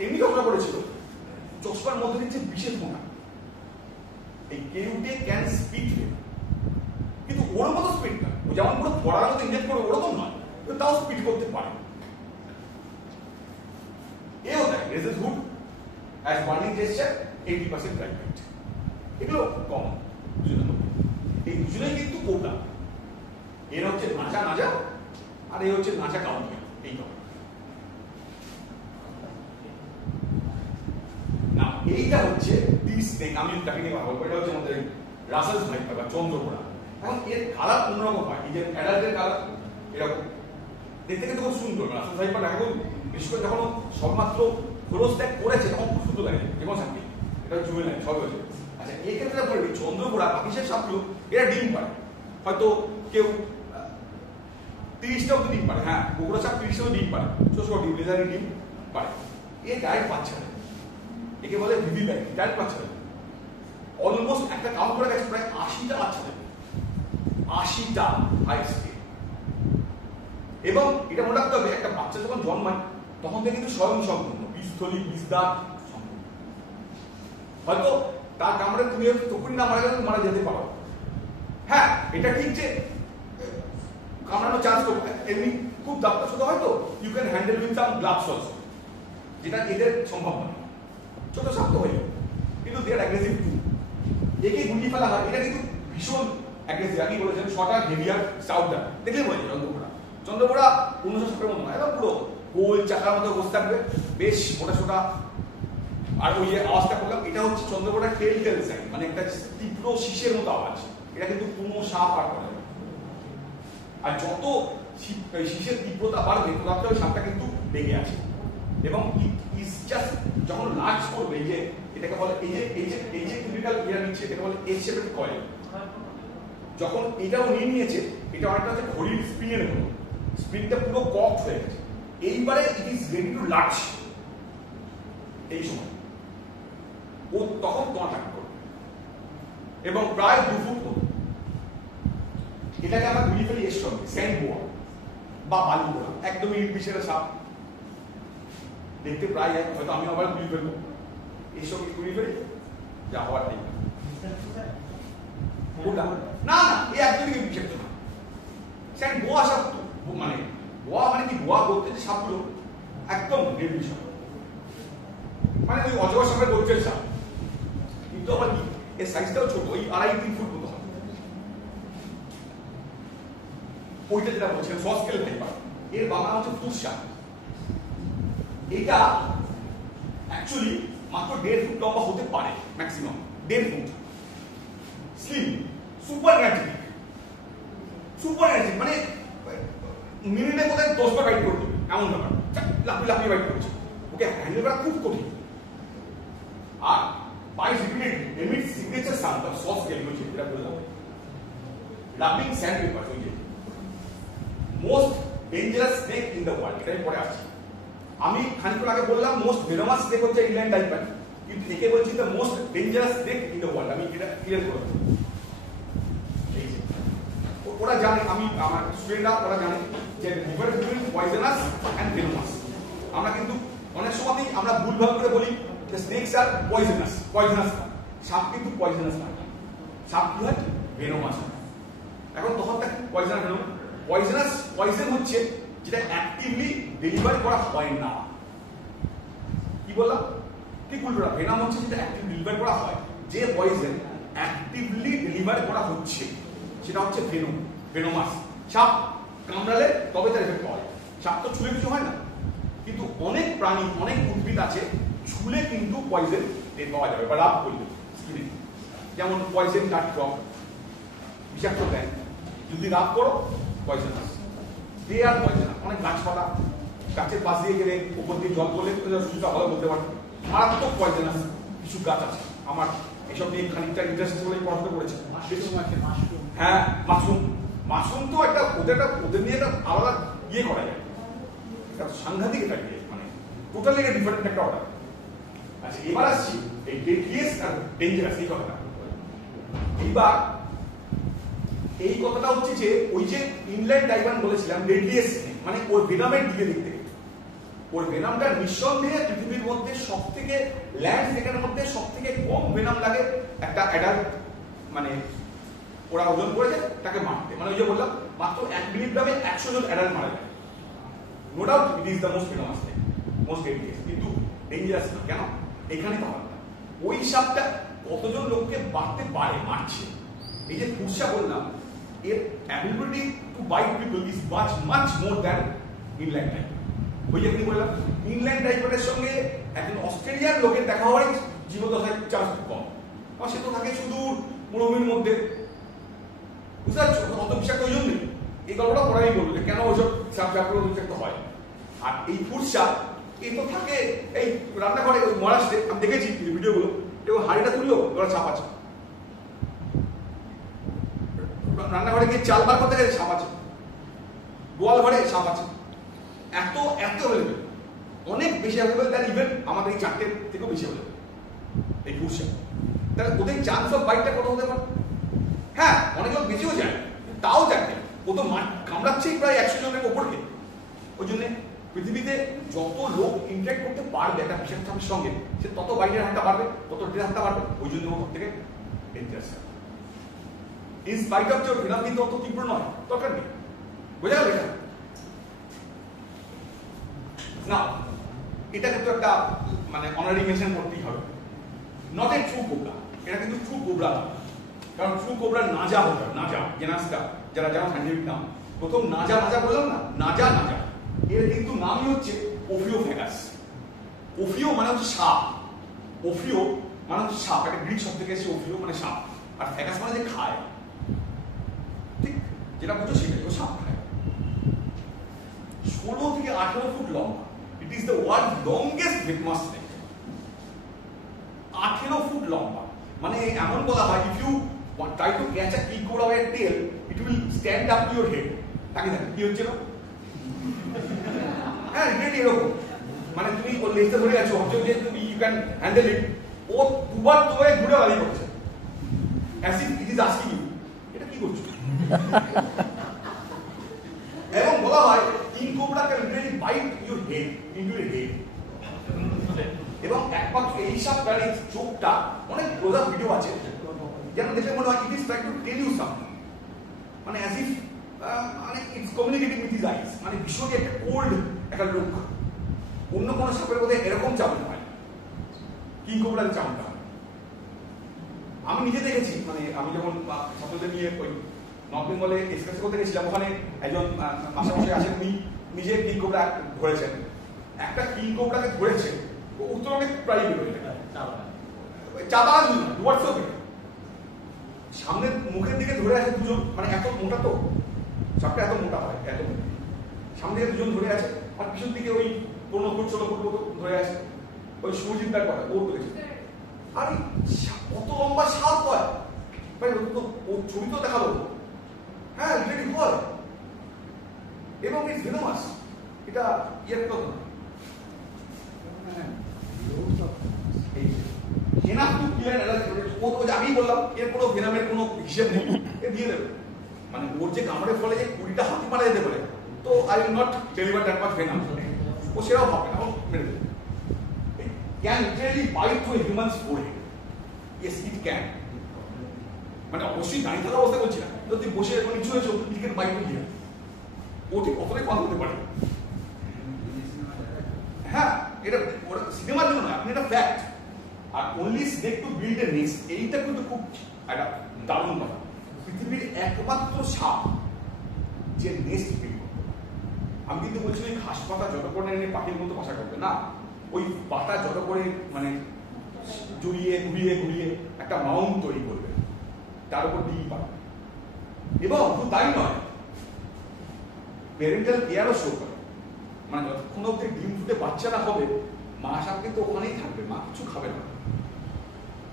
এমনি ঘটনা করেছিল, চশমার মধ্যে দিচ্ছে বিশেষ মোটা, এই কেউটে ক্যান স্পিড কিন্তু ওর মতো স্পিড না, ও যেমন পুরো পড়ার মতো ইনজেক্ট করে ওরকম নয়, কিন্তু তাও স্পিড করতে পারে। এও দেয় raises hood as burning gesture 80% drive rate, এগুলো কমন দুজনের মধ্যে। এই দুজনেই কিন্তু কোবরা, এর হচ্ছে নাচা নাচা আর এই হচ্ছে নাচা কাউন্টার। এই না, এইটা হচ্ছে দি স্নেক, আমি তাকে নিয়ে কথা বলবো। এটা হচ্ছে আমাদের রাসেলস ভাইপার বা চন্দ্রকোড়া। এখন এর কালার অন্যরকম হয়, এই যে অ্যাডাল্টের কালার এরকম দেখতে কিন্তু খুব সুন্দর। রাসেলস ভাইপার এখন বিশেষ করে যখন সবমাত্র খোলস ত্যাগ করেছে তখন খুব সুন্দর লাগে, যেমন সাপটি এটা জুমেলাই সব হয়েছে। আচ্ছা, এই ক্ষেত্রে বলবি চন্দ্রকোড়া বাকি সব সাপগুলো এরা ডিম পারে, হয়তো কেউ 30টাও ডিম পারে। হ্যাঁ, বগুড়া সাপ 30টাও ডিম পারে, ছোট ছোট ডিম, লেজারি ডিম পারে। এ ডাইরেক্ট বাচ্চা দেয়, একে বলে ভিভি ব্যাগ, ডাইরেক্ট বাচ্চা দেয়। অলমোস্ট একটা কাউন্ট করে গেছে প্রায় 80টা বাচ্চা দেবে, 80টা হাই স্কেল। এবং এটা মনে রাখতে হবে, একটা বাচ্চা যখন জন্মায় তখন থেকে কিন্তু স্বয়ং সম্পূর্ণ বীজথলি, বীজদাঁত সম্পূর্ণ। হয়তো তার কামড়ে তুমি তখনই না মারা গেলে মারা যেতে পারো। হ্যাঁ, এটা ঠিক যে কামড়ানোর চান্স করবে, এমনি খুব দাঁতটা ছোট হয়তো you can handle with some gloves also, যেটা এদের সম্ভব নয়। ছোট শক্ত হয়ে যাবে, কিন্তু দে আর অ্যাগ্রেসিভ টু। একে গুটিয়ে ফেলা হয়, এটা কিন্তু ভীষণ অ্যাগ্রেসিভ। আমি বলেছেন শর্ট আর হেভিয়ার স্টাউটার দেখলে বলে চন্দ্রকোড়া। চন্দ্রকোড়া 1900 মতো নয়, একদম পুরো গোল চাকার মতো বসে থাকবে, বেশ মোটা সোটা। আর ওই যে আওয়াজটা করলাম, এটা হচ্ছে চন্দ্রকোড়ার টেল টেল সাইড, মানে একটা তীব্র শীষের মতো আওয়াজ। এটা কিন্তু কোনো সাপ আর করে না। আর যত শীষের তীব্রতা বাড়বে তত ওই সাপটা কিন্তু লেগে আছে। এবং ইজ জাস্ট যখন লার্জ করবে, এই যে এটাকে বলে এই যে ক্রিটিক্যাল ইয়ার নিচ্ছে, এটাকে বলে এস শেপের কয়েল। যখন এটাও নিয়ে নিয়েছে, এটা অনেকটা হচ্ছে ঘড়ির স্প্রিংয়ের মতো, স্প্রিংটা পুরো কক হয়ে গেছে। এইবারে it is ready to large. এই সময় ও তখন তোমার অ্যাটাক করবে এবং প্রায় 2 ফুট মতো। এটাকে আমরা গুলি ফেলি এর সঙ্গে স্যান্ড বোয়া বা বালু বোয়া, একদমই নির্বিশেষে সাপ দেখতে প্রায় এক, হয়তো আমি আবার গুলি ফেলবো এর সঙ্গে গুলি ফেলি, যা হওয়ার নেই। না না, এই একদমই নির্বিশেষ না। স্যান্ড বোয়া সাপ, মানে বোয়া মানে কি, বোয়া বলতে যে সাপগুলো একদম নির্বিশেষ, মানে ওই অজগর সাপের গোত্রের সাপ, কিন্তু আবার কি এর সাইজটাও ছোট, ওই 2.5-3 ফুট মতো হয়। ওইটা যেটা বলছেন সস্কেল ভাইপার, এর বাংলা হচ্ছে তুষা। এটা অ্যাকচুয়ালি মাত্র 1.5 ফুট লম্বা হতে পারে, maximum 1.5 foot. Slim, super energetic, মানে মিনিটে কোথায় 10 বার বাইট করতে এমন ব্যাপার, লাফিয়ে বাইট করছে, ওকে হ্যান্ডেল করা খুব কঠিন। আর bites repeatedly, emits signature sound of soft scale, which is rubbing sandpaper. Most dangerous snake in the world. এটাই পরে আসছে। আমি খানিকক্ষণ আগে বললাম মোস্ট ভেনোমাস স্নেক হচ্ছে ইনল্যান্ড টাইপার, কিন্তু একে বলছি the most dangerous snake in the world. আমি এটা ক্লিয়ার করে দেব। ওরা জানে, আমি আমার স্টুডেন্টরা ওরা জানে যে difference between poisonous and venomous. আমরা কিন্তু অনেক সময়তেই আমরা ভুলভাল করে বলি the snakes are poisonous, সাপ কিন্তু পয়জনাস না, সাপ কি হয় ভেনোমাস। এখন তফাৎটা কি পয়জন ভেনোম? পয়জন হচ্ছে যেটা অ্যাক্টিভলি ডেলিভারি করা হয় না। কি বললাম ঠিক উল্টোটা, ভেনম হচ্ছে যেটা অ্যাক্টিভলি ডেলিভারি করা হয়। যে পয়জন অ্যাক্টিভলি ডেলিভারি করা হচ্ছে সেটা হচ্ছে ভেনোমাস। সাপ কামড়ালে তবে তার এফেক্ট হয়। সাপ তো ছুঁলে কিছু হয় না, কিন্তু অনেক প্রাণী, অনেক উদ্ভিদ আছে ছুলে কিন্তু পয়জন টের পাওয়া যাবে বা লাভ করবে স্কিনে। যেমন পয়জন কাঠক্রপ, বিষাক্ত ব্যাং, যদি লাভ করো পয়জনাস, দে আর পয়জনাস। অনেক গাছপালা, গাছের পাশ দিয়ে গেলে উপর দিয়ে জল পড়লে সুযোগটা ভালো বলতে পারবে, মারাত্মক পয়জনাস কিছু গাছ আছে। আমার এসব নিয়ে খানিকটা ইন্টারেস্ট বলেই পড়াশোনা করেছে। হ্যাঁ, মাশরুম তো একটা ওদের নিয়ে একটা আলাদা ইয়ে করা যায়, একটা সাংঘাতিক একটা ইয়ে, মানে টোটালি একটা ডিফারেন্ট একটা অর্ডার। আচ্ছা, এবার আসছি এই ডেডলিয়েস্ট আর ডেঞ্জারাস এই কথাটা। এইবার এই কথাটা হচ্ছে যে ওই যে ইনল্যান্ড টাইগার বলেছিলাম ডেডলিয়েস্ট, মানে ওর ভেনমের দিকে দেখতে ওর ভেনামটা নিঃসন্দেহে পৃথিবীর মধ্যে সব থেকে ল্যান্ড সেকেন্ডের মধ্যে সব থেকে কম ভেনাম লাগে একটা অ্যাডাল্ট, মানে ওরা ওজন করেছে তাকে মারতে, মানে ওই যে বললাম মাত্র 1 মিলিগ্রামে 100 জন অ্যাডাল্ট মারা যায়। No doubt it is the most venomous thing, most dangerous, কিন্তু ডেঞ্জারাস না কেন? এখানে তখন ওই সাপটা কতজন লোককে বাড়তে পারে, মারছে। এই যে ফুরসা বললাম, এর ability to bite people is much much more than inland type. ওই যে বললাম ইনল্যান্ড টাইপের সঙ্গে একজন অস্ট্রেলিয়ান লোকের দেখা হওয়ার জীবদশার চান্স খুব কম, কারণ সে তো থাকে সুদূর মরুভূমির মধ্যে, বুঝতে পারছো? অত বিষাক্ত ওই জন্যই এই গল্পটা পড়াই বলবো যে কেন ওইসব সাপ সাপগুলো বিষাক্ত হয়। আর এই ফুরসা এই তো থাকে এই রান্নাঘরে, ওই মহারাষ্ট্রে আমি দেখেছি ভিডিওগুলো, এবং হাড়িটা তুললো ওরা ছাপ আছে, রান্নাঘরে গিয়ে চাল বার করতে গেলে ছাপ আছে, গোয়াল ঘরে ছাপ আছে, এত এত অ্যাভেলেবেল, অনেক বেশি অ্যাভেলেবেল দ্যান ইভেন আমাদের এই 4টে থেকেও বেশি অ্যাভেলেবেল এই ফুরসা। তাহলে ওদের চান্স অফ বাইটটা কত হতে পারে? হ্যাঁ অনেকজন বেঁচেও যায়, তাও যাকে ও তো কামড়াচ্ছেই প্রায় 100 জনের ওপরকে। ওই জন্য পৃথিবীতে যত লোক ইন্টারেক্ট করতে পারবে একটা বিষাক্ত সাপের সঙ্গে, সে তত বাইরের হাতটা বাড়বে, তত ডের হাতটা বাড়বে, ওই জন্য ওর থেকে dangerous. In spite of your venom কিন্তু অত তীব্র নয়, দরকার নেই, বোঝা গেল? এটা না, এটা কিন্তু একটা মানে অনারি মেনশন করতেই হবে, নট এ ট্রু কোবরা। এটা কিন্তু ট্রু কোবরা না, কারণ ট্রু কোবরা নাজা হবে, নাজা জেনাসটা যারা যারা সাইন্টিফিক নাম, প্রথম নাজা নাজা বললাম না, নাজা নাজা, এর কিন্তু নামই হচ্ছে ওফিওফ্যাগাস। ওফিও মানে হচ্ছে সাপ, ওফিও মানে হচ্ছে সাপ, একটা গ্রিক শব্দ থেকে এসেছে ওফিও মানে সাপ, আর ফ্যাগাস মানে যে খায়, ঠিক যেটা বুঝো সেটাই, ও সাপ খায়। 16 থেকে 18 ফুট লম্বা, it is the world longest venomous snake. 18 foot লম্বা, মানে এমন বলা হয় if you try to catch a king cobra by a tail, it will stand up to your head. তাকে দেখো কি হচ্ছে না? হ্যাঁ রিলেটি এরকম, মানে তুমি ওর লেজটা ধরে আছো, ভাবছো যে তুমি ইউ ক্যান হ্যান্ডেল ইট, ও দুবার তোমায় ঘুরে বাড়ি করছে, as if it is asking you এটা কি করছো। এবং বলা হয় king cobra can literally bite your head into your head. এবং একমাত্র এই সব প্রাণীর চোখটা, অনেক ক্লোজ আপ ভিডিও আছে যেন দেখে মনে হয় it is trying to tell you something, মানে অ্যাজ ইফ মানে it's communicating with his eyes, মানে ভীষণই একটা কোল্ড একটা লুক। অন্য কোনো সাপের মধ্যে এরকম চামড়া হয়, কিং কোবরার চামড়া। আমি নিজে দেখেছি, মানে আমি যখন ছাত্রদের নিয়ে ওই নর্থ বেঙ্গলে এক্সপ্রেস করতে গেছিলাম, ওখানে একজন মাস্টারমশাই আছেন, উনি নিজে কিং কোবরা ধরেছেন। একটা কিং কোবরাকে ধরেছে, ও উত্তরণে প্রায় বেরোয় চাপা ডুয়ার্স হবে, সামনের মুখের দিকে ধরে আছে দুজন, মানে এত মোটা তো সাপটা, এত মোটা হয়, এত সামনে দিকে দুজন ধরে আছে, আর পিছন দিকে ওই 15 ফুট 16 ফুট মতো ধরে আছে, ওই সুজিতার কথা ও ধরেছে। আরে কত লম্বা সাপ হয় ভাই, ও ছবি তো দেখালো, হ্যাঁ রিলেটি হয়, এবং ইটস ভেনামাস, এটা ইয়ের কথা enough to kill an adult. ও তো আমি বললাম এর কোনো ভেনামের কোনো হিসেব নেই, এ দিয়ে দেবে, মানে ওর যে কামড়ের ফলে যে 20টা হাতি মারা যেতে পারে, তো I will not deliver that much venom, ও সেটাও ভাবে না, ও মেরে দেবে। Can literally bite to a human's forehead, yes it can, মানে অবশ্যই দাঁড়িয়ে থাকা অবস্থা করছি না, যদি বসে এখন নিচু হয়েছে it can bite to here, ও ঠিক কতটাই কথা বলতে পারে। হ্যাঁ এটা সিনেমার জন্য নয়, আপনি এটা ফ্যাক্ট। আর only snake to build a nest, এইটা কিন্তু খুব একটা দারুণ কথা। পৃথিবীর একমাত্র সাপ যে নেস্ট বিল্ড করবে। আমি কিন্তু বলছি ওই ঘাস পাতা যত করে এনে পাখির মতো বাসা করবে না, ওই পাতা যত করে মানে জড়িয়ে ঘুরিয়ে ঘুরিয়ে একটা মাউন্ট তৈরি করবে, তার উপর ডিম পাবে। এবং শুধু তাই নয়, প্যারেন্টাল কেয়ারও শো করে, মানে যতক্ষণ অব্দি ডিম ফুটে বাচ্চা না হবে, মা সাপ কিন্তু ওখানেই থাকবে, মা কিছু খাবে না।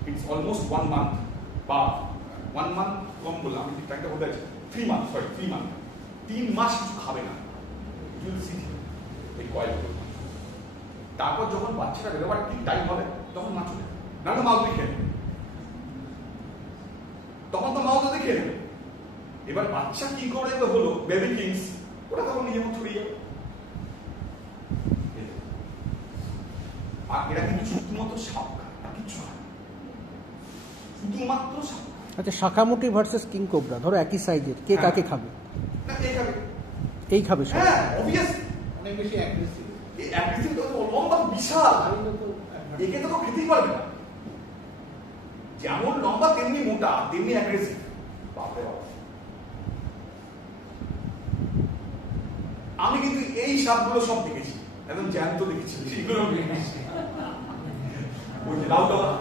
ইটস অলমোস্ট 1 মান্থ বা 1 মান্থ কম বললাম, আমি ঠিক টাইমটা বলতে চাইছি 3 মান্থ, সরি 3 মান্থ, 3 মাস কিছু খাবে না, এই কয়েল। তারপর যখন বাচ্চাটা বেরোবার ঠিক টাইম হবে, তখন মা চলে যাবে, না তো মাও খেয়ে নেবে, তখন তো মাও তো খেয়ে নেবে। এবার বাচ্চা কি করে হলো বেবি কিংস, ওরা তখন নিজের মতো ছড়িয়ে যাবে। সাপ খায়, আর কিছু খায় না। শুধুমাত্র সাপ খায়। আচ্ছা, শাখামুটি ভার্সেস কিং কোবরা, ধরো একই সাইজের, কে কাকে খাবে? না, এই খাবে। এই খাবে সব। হ্যাঁ, obviously। অনেক বেশি অ্যাগ্রেসিভ। এই অ্যাগ্রেসিভ তো লম্বা বিশাল, একে তো খেতেই পারবে না। যেমন লম্বা তেমনি মোটা তেমনি অ্যাগ্রেসিভ। বাপরে বাপ। আমি কিন্তু এই সাপগুলো সব দেখেছি, একদম জ্যান্ত দেখেছি, সেগুলো দেখেছি। ওই যে লাউডালা।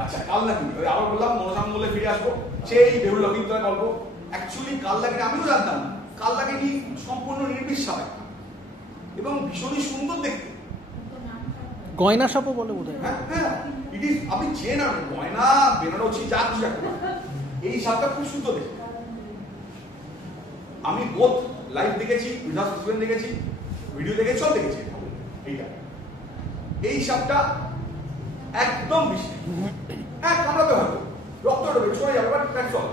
আচ্ছা, কালনাগি, ওই আবার বললাম মনসাম বলে ফিরে আসবো, সেই বেহুল লক্ষিন্দরের গল্প। অ্যাকচুয়ালি কালনাগি আমিও জানতাম না, কালনাগি সম্পূর্ণ নির্বিষ সাপ এবং ভীষণই সুন্দর দেখতে। গয়না সাপও বলে বোধ হয়। হ্যাঁ হ্যাঁ, ইট ইজ, আপনি চেন আর গয়না বেনারসি যা কিছু একটা, এই সাপটা খুব সুন্দর দেখতে। আমি বোধ লাইভ দেখেছি, উইদাউট স্টুডেন্ট দেখেছি, ভিডিও দেখেছি, সব দেখেছি। এইটা, এই সাপটা একদম বেশি হ্যাঁ কামড়াতে হয়তো রক্ত উঠবে, সরে যাবে, বাট দ্যাটস অল।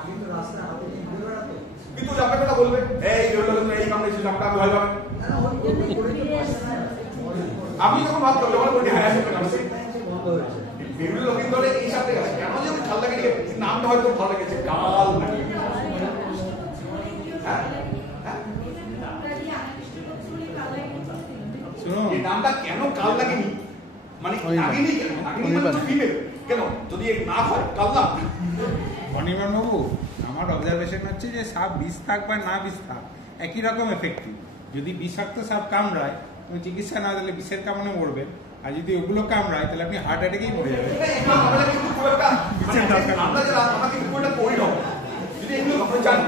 আমি তো রাস্তায় হাতে নিয়ে ঘুরে বেড়াতো। কিন্তু আপনাকে কথা বলবে, এই এই কামড়েছে সাপটা, আমি ভয় পাবে। আপনি যখন ভাবতে হবে যখন বলি হ্যাঁ বন্ধ হয়েছে। বেহুল লক্ষিন্দরে এই সাপটা গেছে কেন, যে ভাল লাগে, নামটা হয়তো ভালো লেগেছে, কাল নাকি। হ্যাঁ হ্যাঁ, শুনো, এই নামটা কেন কাল লাগেনি, মানে লাগেনি কেন, লাগেনি মানে তো ফিমেল কেন, যদি না হয় কাল না। অনির্বাণ বাবু, আমার অবজারভেশন হচ্ছে যে সাপ বিষ থাক বা না বিষ থাক একই রকম এফেক্টিভ। যদি বিষাক্ত সাপ কামড়ায়, তুমি চিকিৎসা না দিলে বিষের কামড়ে মরবেন, আর যদি ওগুলো কামড়ায় তাহলে আপনি হার্ট অ্যাটাকেই মরে যাবেন। আমরা যারা আমাকে খুব একটা করি না, যদি এগুলো আমরা জানি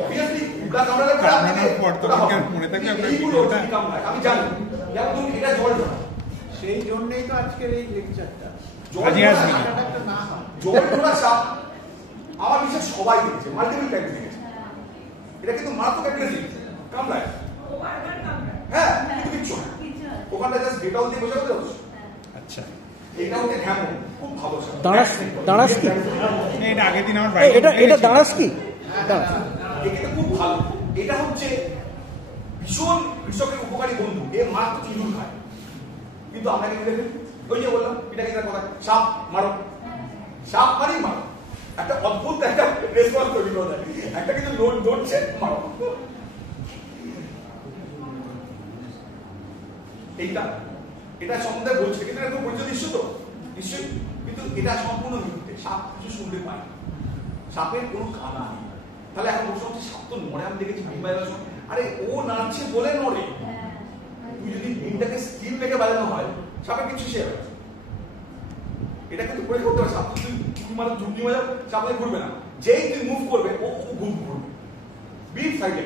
অবভিয়াসলি উল্টা কামড়ালে কামড়ানোর পর তখন কেন মনে থাকে আপনার ভিডিওটা? আমি জানি, যেমন তুমি এটা জল সেই জন্যই তো আজকের এই লেকচারটা। আজকে আসবি না। একটা না হয়। জল ধরা সাপ আমার বিশ্বাস সবাই দেখেছে, মাল্টিপল টাইম দেখেছে। এটা কিন্তু মারাত্মক অ্যাগ্রেসিভ কামড়ায়। হ্যাঁ, কিন্তু কিচ্ছু না, ওখানটা জাস্ট ডেটল দিয়ে বসে হতে। আচ্ছা, এটা হচ্ছে ঘ্যামো, খুব ভালো সাপ। দাঁড়াস কি? এটা আগের দিন আমার এটা দাঁড়াস কি? এটা খুব ভালো। এটা হচ্ছে ভীষণ কৃষকের উপকারী বন্ধু, এ মারাত্মক ইঁদুর খায়, কিন্তু আমরা কি দেখি, ওই যে বললাম এটা কি তার কথা, সাপ মারো, সাপ মারি মারো, একটা অদ্ভুত একটা রেসপন্স তৈরি করে দেয়, একটা কিন্তু লোড ধরছে মারো। এইটা এটা সম্বন্ধে বলছে, কিন্তু এটা খুব পরিচিত দৃশ্য তো নিশ্চয়ই, কিন্তু এটা সম্পূর্ণ মিথ্যে। সাপ কিছু শুনতে পায়, সাপের কোনো কানা নেই। তাহলে এখন প্রশ্ন হচ্ছে, সাপ তো নড়ে, আমি দেখেছি আরে ও নাচছে বলে নড়ে। তুই যদি ডিমটাকে স্কিল রেখে বাজানো হয়, সাপের কিছু শেয়ার আছে। এটা কিন্তু করে করতে হবে, সাপ তুই মানে ঝুঁকি বাজাও, সাপে ঘুরবে না, যেই তুই মুভ করবে ও ঘুরবে। বিট সাইডে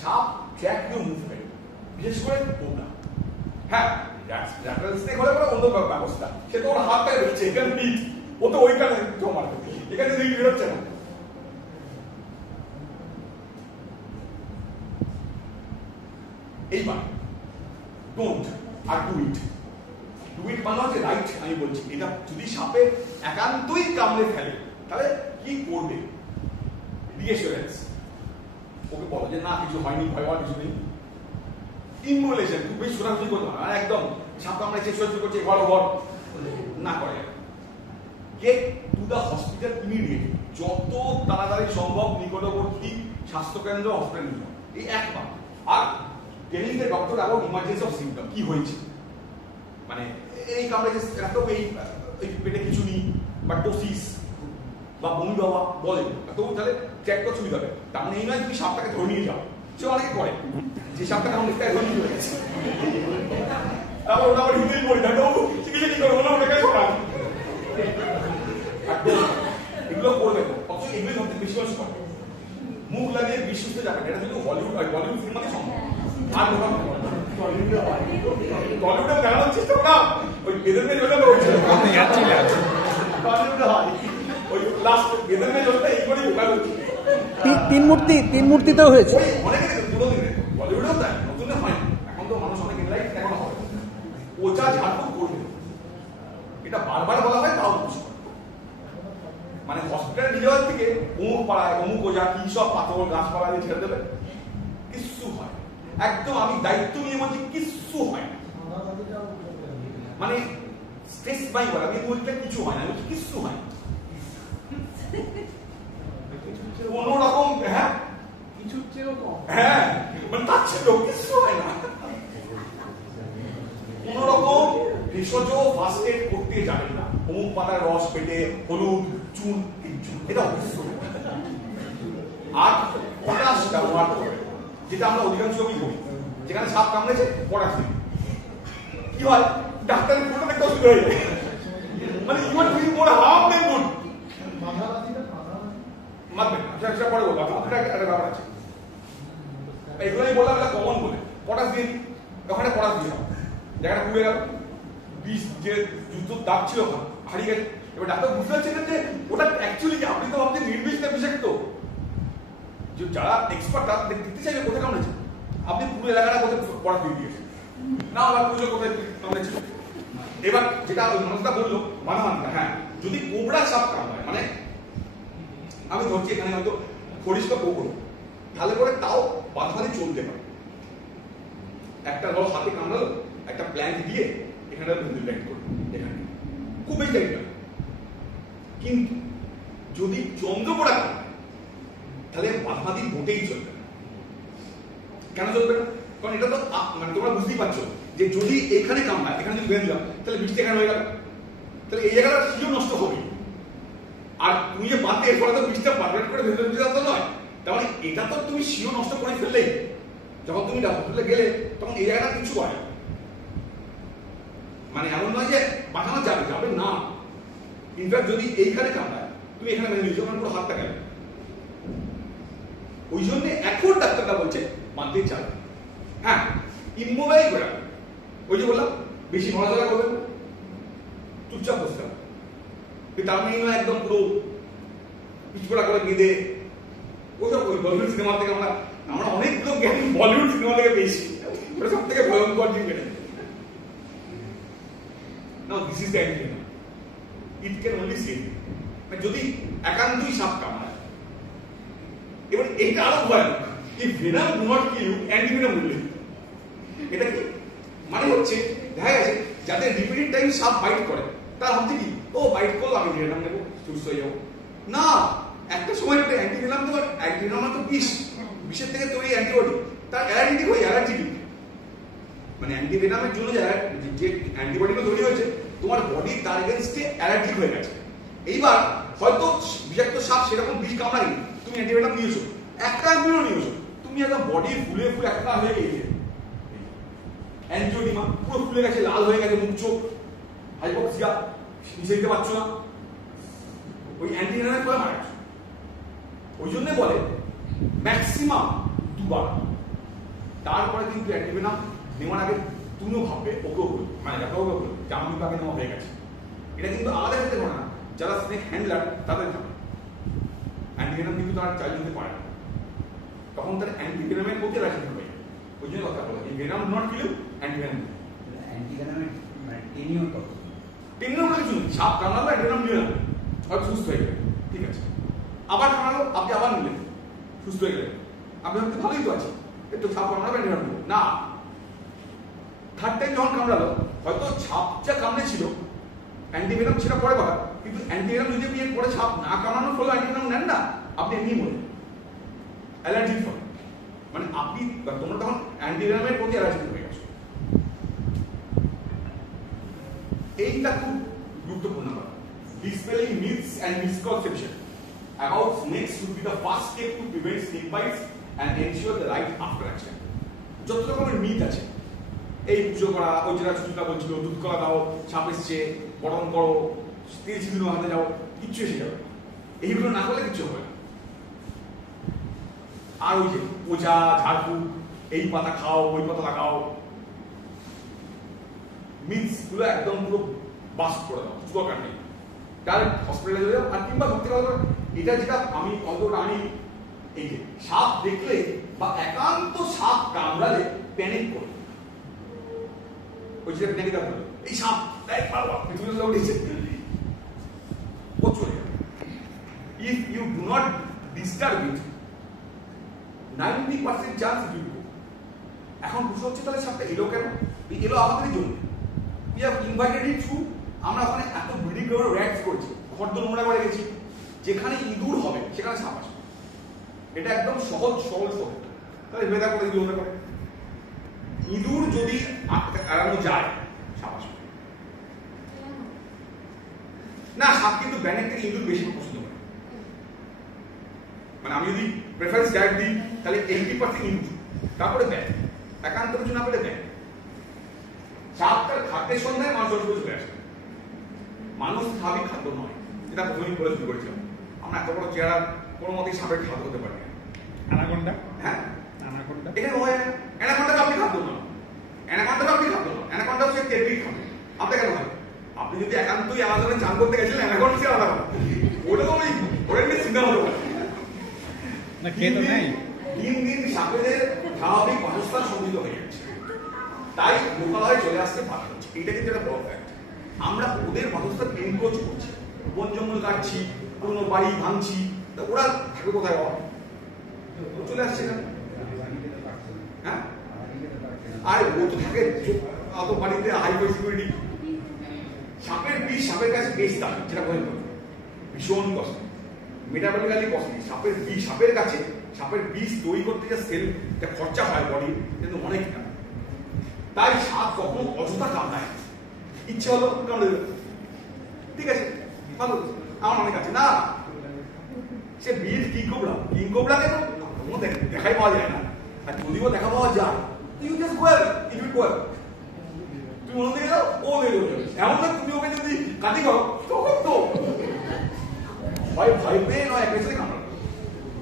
সাপ ট্র্যাক দিয়ে মুভ করে, বিশেষ করে কোবরা। হ্যাঁ, র্যাটল স্নেক হলে পরে অন্য ব্যবস্থা, সে তো ওর হাতটাকে ধরছে, এখানে বিট, ও তো ওইখানে জমা, এখানে দিকে বেরোচ্ছে না। এইবার ডোন্ট আর ডু ইট। ডু ইট মানে হচ্ছে রাইট। আমি বলছি এটা যদি সাপে একান্তই কামড়ে ফেলে তাহলে কি করবে, রিঅ্যাসুরেন্স, ওকে বলো যে না কিছু হয়নি, ভয় হওয়ার কিছু নেই। ইমুলেশন, খুব বেশি সোনাগুলি করতে হবে, আর একদম সাপ কামড়াইছে, সহ্য করছে, ঘর ঘর না করে। Get to the hospital immediately, যত তাড়াতাড়ি সম্ভব নিকটবর্তী স্বাস্থ্যকেন্দ্র, হসপিটাল নিয়ে যাও, এই একবার। Are telling the doctor about emergency of symptom, কি হয়েছে, মানে এই কামড়ে এত এই পেটে কিছু নেই বা টোসিস বা বমি বাবা বলে, তবু তাহলে চেক করতে সুবিধা হবে। তার মানে এই নয় তুমি সাপটাকে ধরে নিয়ে যাও, সে অনেকে করে যে সাপটাকে আমার লিখতে ধরে নিয়ে গেছে, তারপর ওটা আবার হিন্দি বলি না, চিকিৎসা কি করবো না, ওটাকে সরাও। এগুলো করবে তো, অথচ এগুলো মধ্যে বেশি মানুষ করে, মুখ লাগিয়ে বিশ্বস্ত যাবেন। এটা কিন্তু হলিউড হয়, বলিউড সিনেমাতে সম্ভব, আর টলিউডে দেখানোর চেষ্টা করা, ওই বেদের মেয়ে জন্য ওই লাস্ট বেদের মেয়ে জন্য এই করে ঢোকা হচ্ছে। তিন মূর্তিতেও হয়েছে, অনেকে পুরো দিনে বলিউডেও দেয়, নতুন হয় এখন তো মানুষ অনেক এনলাইট, এখন হবে ওচা ঝাড়ফুঁক করবে, এটা বারবার বলা হয়, তাও বুঝতে মানে হসপিটালে নিয়ে যাওয়ার থেকে অমুক পাড়ায় অমুক ওজা কি সব পাথর গাছপালা দিয়ে ছেড়ে দেবে, কিচ্ছু হয় একদম, আমি দায়িত্ব নিয়ে বলছি কিচ্ছু হয় না। মানে স্ট্রেস বাই বলা, আমি বলতে কিছু হয় না, কিছু হয় না। কোন রকম, হ্যাঁ কিছুর চেয়েও কম। হ্যাঁ, মানে তার চেয়েও কিছু হয় না। কোন রকম ভেষজ ফার্স্ট এড করতে জানেন না, অমুক পাতার রস পেটে হলুদ চুন কিচ্ছু, এটা অবশ্য। আর পটাশ ব্যবহার করে, যেটা আমরা অধিকাংশ লোকই করি। যেখানে সাপ কামড়েছে পটাশ দিই, কি হয় ডাক্তারের ফটো দেখতে অসুবিধা হয়ে যায়। মানে you are doing more harm than good. মারবে সেটা পরে বলবো, আপনার একটা ব্যাপার আছে। এগুলোই বললাম, এটা কমন বলে। পটাশ দিয়ে ওখানে পটাশ দিয়ে জায়গাটা পুড়ে গেল, বিষ যে জুতোর দাগ ছিল ওখানে হারিয়ে গেছে। এবার ডাক্তার বুঝতে পারছেন যে ওটা অ্যাকচুয়ালি আপনি তো ভাবছেন নির্বিষ না বিষাক্ত। যারা এক্সপার্ট তারা দেখতে চাইবে কোথায় কামড়েছে। আপনি পুরো এলাকাটা কোথায় পটাশ দিয়ে দিয়েছেন না, আবার পুজো কোথায় কামড়েছে। এবার যেটা ওই মানুষটা বললো মানহানিটা, হ্যাঁ যদি কোবরা সাপ কামড়ায়, মানে আমি ধরছি এখানে হয়তো পরিষ্কার কোবরা, তাহলে করে তাও বাধাবাধি চলতে পারে। একটা ধরো হাতে কামড়ালো, একটা প্ল্যাঙ্ক দিয়ে এখানে ব্যান্ড করবে, এখানে খুব বেশি টাইট। কিন্তু যদি চন্দ্রপোড়া কামড়ায় তাহলে বাধাবাধি মোটেই চলবে না। কেন চলবে না? কারণ এটা তো মানে তোমরা বুঝতেই পারছো যে যদি এখানে কামড়ায়, এখানে যদি বেঁধে দিলাম তাহলে বৃষ্টি এখানে হয়ে গেল, তাহলে এই জায়গাটা সিও নষ্ট হবে। আর তুমি যে বাঁধতে এর ফলে তো বৃষ্টিটা পারফেক্ট করে ভেতরে দিতে তো নয়, তার মানে এটা তো তুমি সিও নষ্ট করে ফেললেই। যখন তুমি হসপিটালে গেলে তখন এই জায়গাটা কিছু হয়, মানে এমন নয় যে বাঁচানো যাবে, যাবে না। ইনফ্যাক্ট যদি এইখানে কামড়ায় তুমি এখানে বেঁধে দিয়েছো, পুরো হাতটা গেল। ওই জন্য এখন ডাক্তারটা বলছে বাঁধতে চাই। হ্যাঁ, ইমোবাইল করে, ওই যে বললাম বেশি নড়াচড়া করবেন, চুপচাপ বসতে হবে। তার মানে একদম পুরো পিছপড়া করে বেঁধে ওসব বলিউড সিনেমা থেকে আমরা অনেকগুলো জ্ঞান বলিউড সিনেমা থেকে পেয়েছি। ওটা সব থেকে ভয়ঙ্কর জিনিস। Now this is the antivenom. It can only save you. যদি একান্তই সাপ কামড়ায়, এবার এটা আরো ভয়ানক। এই venom do not kill you, antivenom will. এটা কি মানে হচ্ছে, দেখা গেছে যাদের রিপিটেড টাইম সাপ বাইট করে তার হচ্ছে কি, ও বাইট করলো আমি ভেনাম নেবো, সুস্থ হয়ে যাবো। না, একটা সময় একটা অ্যান্টিভেনাম তো, অ্যান্টিভেনাম তো বিষের থেকে তৈরি অ্যান্টিবডি, তার অ্যালার্জি হয়, অ্যালার্জি মানে অ্যান্টিভেনামের জন্য যে অ্যান্টিবডিটা তৈরি হয়েছে তোমার বডি তার এগেইনস্টে অ্যালার্জিক হয়ে গেছে। এইবার হয়তো বিষাক্ত সাপ সেরকম বিষ কামড়ায়নি, তুমি অ্যান্টিভেনাম নিয়েছো, একটা অ্যান্টিভেনাম নিয়েছো, তুমি একদম বডি ফুলে ফুলে একটা হয়ে গেছে, অ্যাঞ্জিওডিমা পুরো ফুলে গেছে, লাল হয়ে গেছে মুখ চোখ, হাইপোক্সিয়া, নিচে দিতে পারছো না, ওই অ্যান্টিভেনামের ফলে মারা গেছে। ওই জন্য বলে ম্যাক্সিমাম দুবার, তারপরে কিন্তু অ্যান্টিভেনাম নেওয়ার আগে তুমিও ভাববে ওকেও বলবে, মানে যাকেও বলবে যে আমি তাকে নেওয়া হয়ে গেছে। এটা কিন্তু আলাদা ক্ষেত্রে ঘটে না, যারা স্নেক হ্যান্ডলার তাদের ভাবে অ্যান্টিভেনাম কিন্তু তারা চাইলে নিতে পারে না, তখন তারা অ্যান্টিভেনামের প্রতি রাজি হবে। ওই জন্য কথা বলে এই ভেনাম নট কিল অ্যান্টিভেনাম। অ্যান্টিভেনামের মানে টেনিওর কত? টেনিওর মানে কিছু সাপ কামড়ালো অ্যান্টিভেনাম নিয়ে নেবে, হয়তো সুস্থ হয়ে গেলে, ঠিক আছে। আবার কামড়ালো, আপনি আবার নিলেন, সুস্থ হয়ে গেলেন, আপনি হয়তো ভালোই তো আছে, একটু সাপ কামড়াবে অ্যান্টিভেনাম নেবো না। থার্ড টাইম যখন কামড়ালো, হয়তো সাপ যা কামড়েছিল অ্যান্টিভেনাম সেটা পরে কথা, কিন্তু অ্যান্টিভেনাম যদি আপনি পরে সাপ না কামড়ানোর ফলে অ্যান্টিভেনাম নেন না, আপনি এমনি মরে অ্যালার্জির ফলে, মানে আপনি তোমরা তখন অ্যান্টিভেনামের প্রতি অ্যালার্জি হয়ে গেছো। এইটা খুব গুরুত্বপূর্ণ কথা। Dispelling myths and misconceptions about snakes would be the first step to prevent snake bites and ensure the right after action. যত রকমের মিথ আছে, এই পুজো করা, ওই যেটা ছুটিটা বলছিল দুধ কলা দাও, সাপ এসছে, বরণ করো, তিল সিঁদুর হাতে যাও, কিচ্ছু এসে যাবে, এইগুলো না করলে কিচ্ছু হবে না। আর ওই যে ওজা ঝাড়ফুঁক, এই পাতা খাও, ওই পাতা লাগাও, মিথস গুলো একদম পুরো বাস করে দাও, কিছু দরকার নেই, ডাইরেক্ট হসপিটালে চলে যাও। আর কিংবা সত্যি কথা এটা যেটা আমি অন্তত আমি এই যে সাপ দেখলে বা একান্ত সাপ কামড়ালে প্যানিক করি, ওই যেটা প্যানিক করলো, এই সাপ পৃথিবীর উঠেছে, ও চলে যাবে। If you do not disturb it 90% chance it will go. এখন প্রশ্ন হচ্ছে তাহলে সাপটা এলো কেন? এলো আমাদের জন্য, we have invited it to, আমরা ওখানে এত ব্রিডিং গ্রাউন্ড র্যাটস করেছি, খড় নোংরা করে গেছি, যেখানে ইঁদুর হবে সেখানে সাপ আসবে। এটা একদম সহজ সরল সহজ। তাহলে ভেদা করে ইঁদুর করে, ইঁদুর যদি এড়ানো যায় সাপ আসবে না। সাপ কিন্তু ব্যানের থেকে ইঁদুর বেশি পছন্দ করে। মানে আমি যদি প্রেফারেন্স ডায়েট দিই তাহলে 80% ইঁদুর, তারপরে ব্যান, একান্ত কিছু না পেলে ব্যান। সাপ তার খাদ্যের সন্ধ্যায় মানুষ চলে আসে। মানুষ স্বাভাবিক খাদ্য নয়, এটা প্রথমেই বলে শুরু করেছিলাম। আমরা এত বড় চেহারা কোনো মতেই সাপের খাদ্য হতে পারি না। অ্যানাকোন্ডা, হ্যাঁ অ্যানাকোন্ডা এখানে হয় না। অ্যানাকোন্ডা আপনি খাদ্য নয়, অ্যানাকোন্ডা আপনি খাদ্য নয়, অ্যানাকোন্ডা হচ্ছে টেপিক খাদ্য। আপনি কেন হয়? আপনি যদি একান্তই অ্যামাজনে চান করতে গেছিলেন, অ্যানাকোন্ডা সে আলাদা কথা। ওটা তো ওই ওরের নিয়ে চিন্তা হলো না, খেয়ে তো নেই। দিন দিন সাপেদের স্বাভাবিক বাসস্থান সঞ্চিত হয়ে যাচ্ছে, তাই লোকালয়ে চলে আসতে বাধ্য হচ্ছে। এটা কিন্তু একটা বড় ফ্যাক্ট। আমরা ওদের বাসস্থান এনক্রোচ করছি, বন জঙ্গল কাটছি, পুরোনো বাড়ি ভাঙছি, তা ওরা থাকবে কোথায়? চলে আসছে না। হ্যাঁ, আর ও তো থাকে অত বাড়িতে হাই সিকিউরিটি। সাপের বিষ সাপের কাছে বেশ দাম, যেটা বলেন ভীষণ কষ্ট, মেটাবলিক্যালি কস্টলি। সাপের বিষ সাপের কাছে, সাপের বিষ তৈরি করতে যে সেল খরচা হয় বডি, কিন্তু অনেক টাকা। তাই সাপ কখনো অযথা কামড়ায়, ইচ্ছে হলো কামড়ে দেবে, ঠিক আছে ভালো, আমার অনেক আছে না। সে বিষ কিংকোবরাকে তো কোনো দেখাই পাওয়া যায় না, আর যদিও দেখা পাওয়া যায় you just go away, it will go away. তুমি মনে দিয়ে যাও, ও দিয়ে যাবে। এমন না তুমি ওকে যদি কাটি খাও তখন তো ভয় পেয়ে নয় একেবারে কামড়াবে।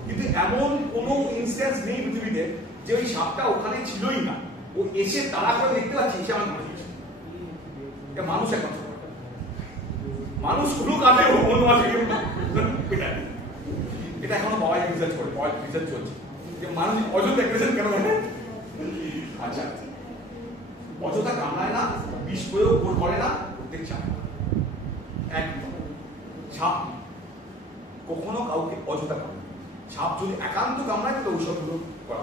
কিন্তু এমন কোনো ইনস্ট্যান্স নেই পৃথিবীতে যে ওই সাপটা ওখানে ছিলই না, ও এসে তাড়া করে দেখতে পাচ্ছি সে আমার মানুষ। এটা মানুষ একমাত্র, মানুষ শুধু কাটে অন্য মাসে। এটা এখনো বাবা রিসার্চ করে, রিসার্চ চলছে যে মানুষ অযথা অ্যাগ্রেশন কেন করে। আচ্ছা, অযথা কামড়ায় না, বিষ প্রয়োগ করে না, প্রত্যেক চায় একদম। সাপ কখনো কাউকে অযথা কামড়ায়, সাপ যদি একান্ত কামড়ায় তাহলে ঔষধগুলো করা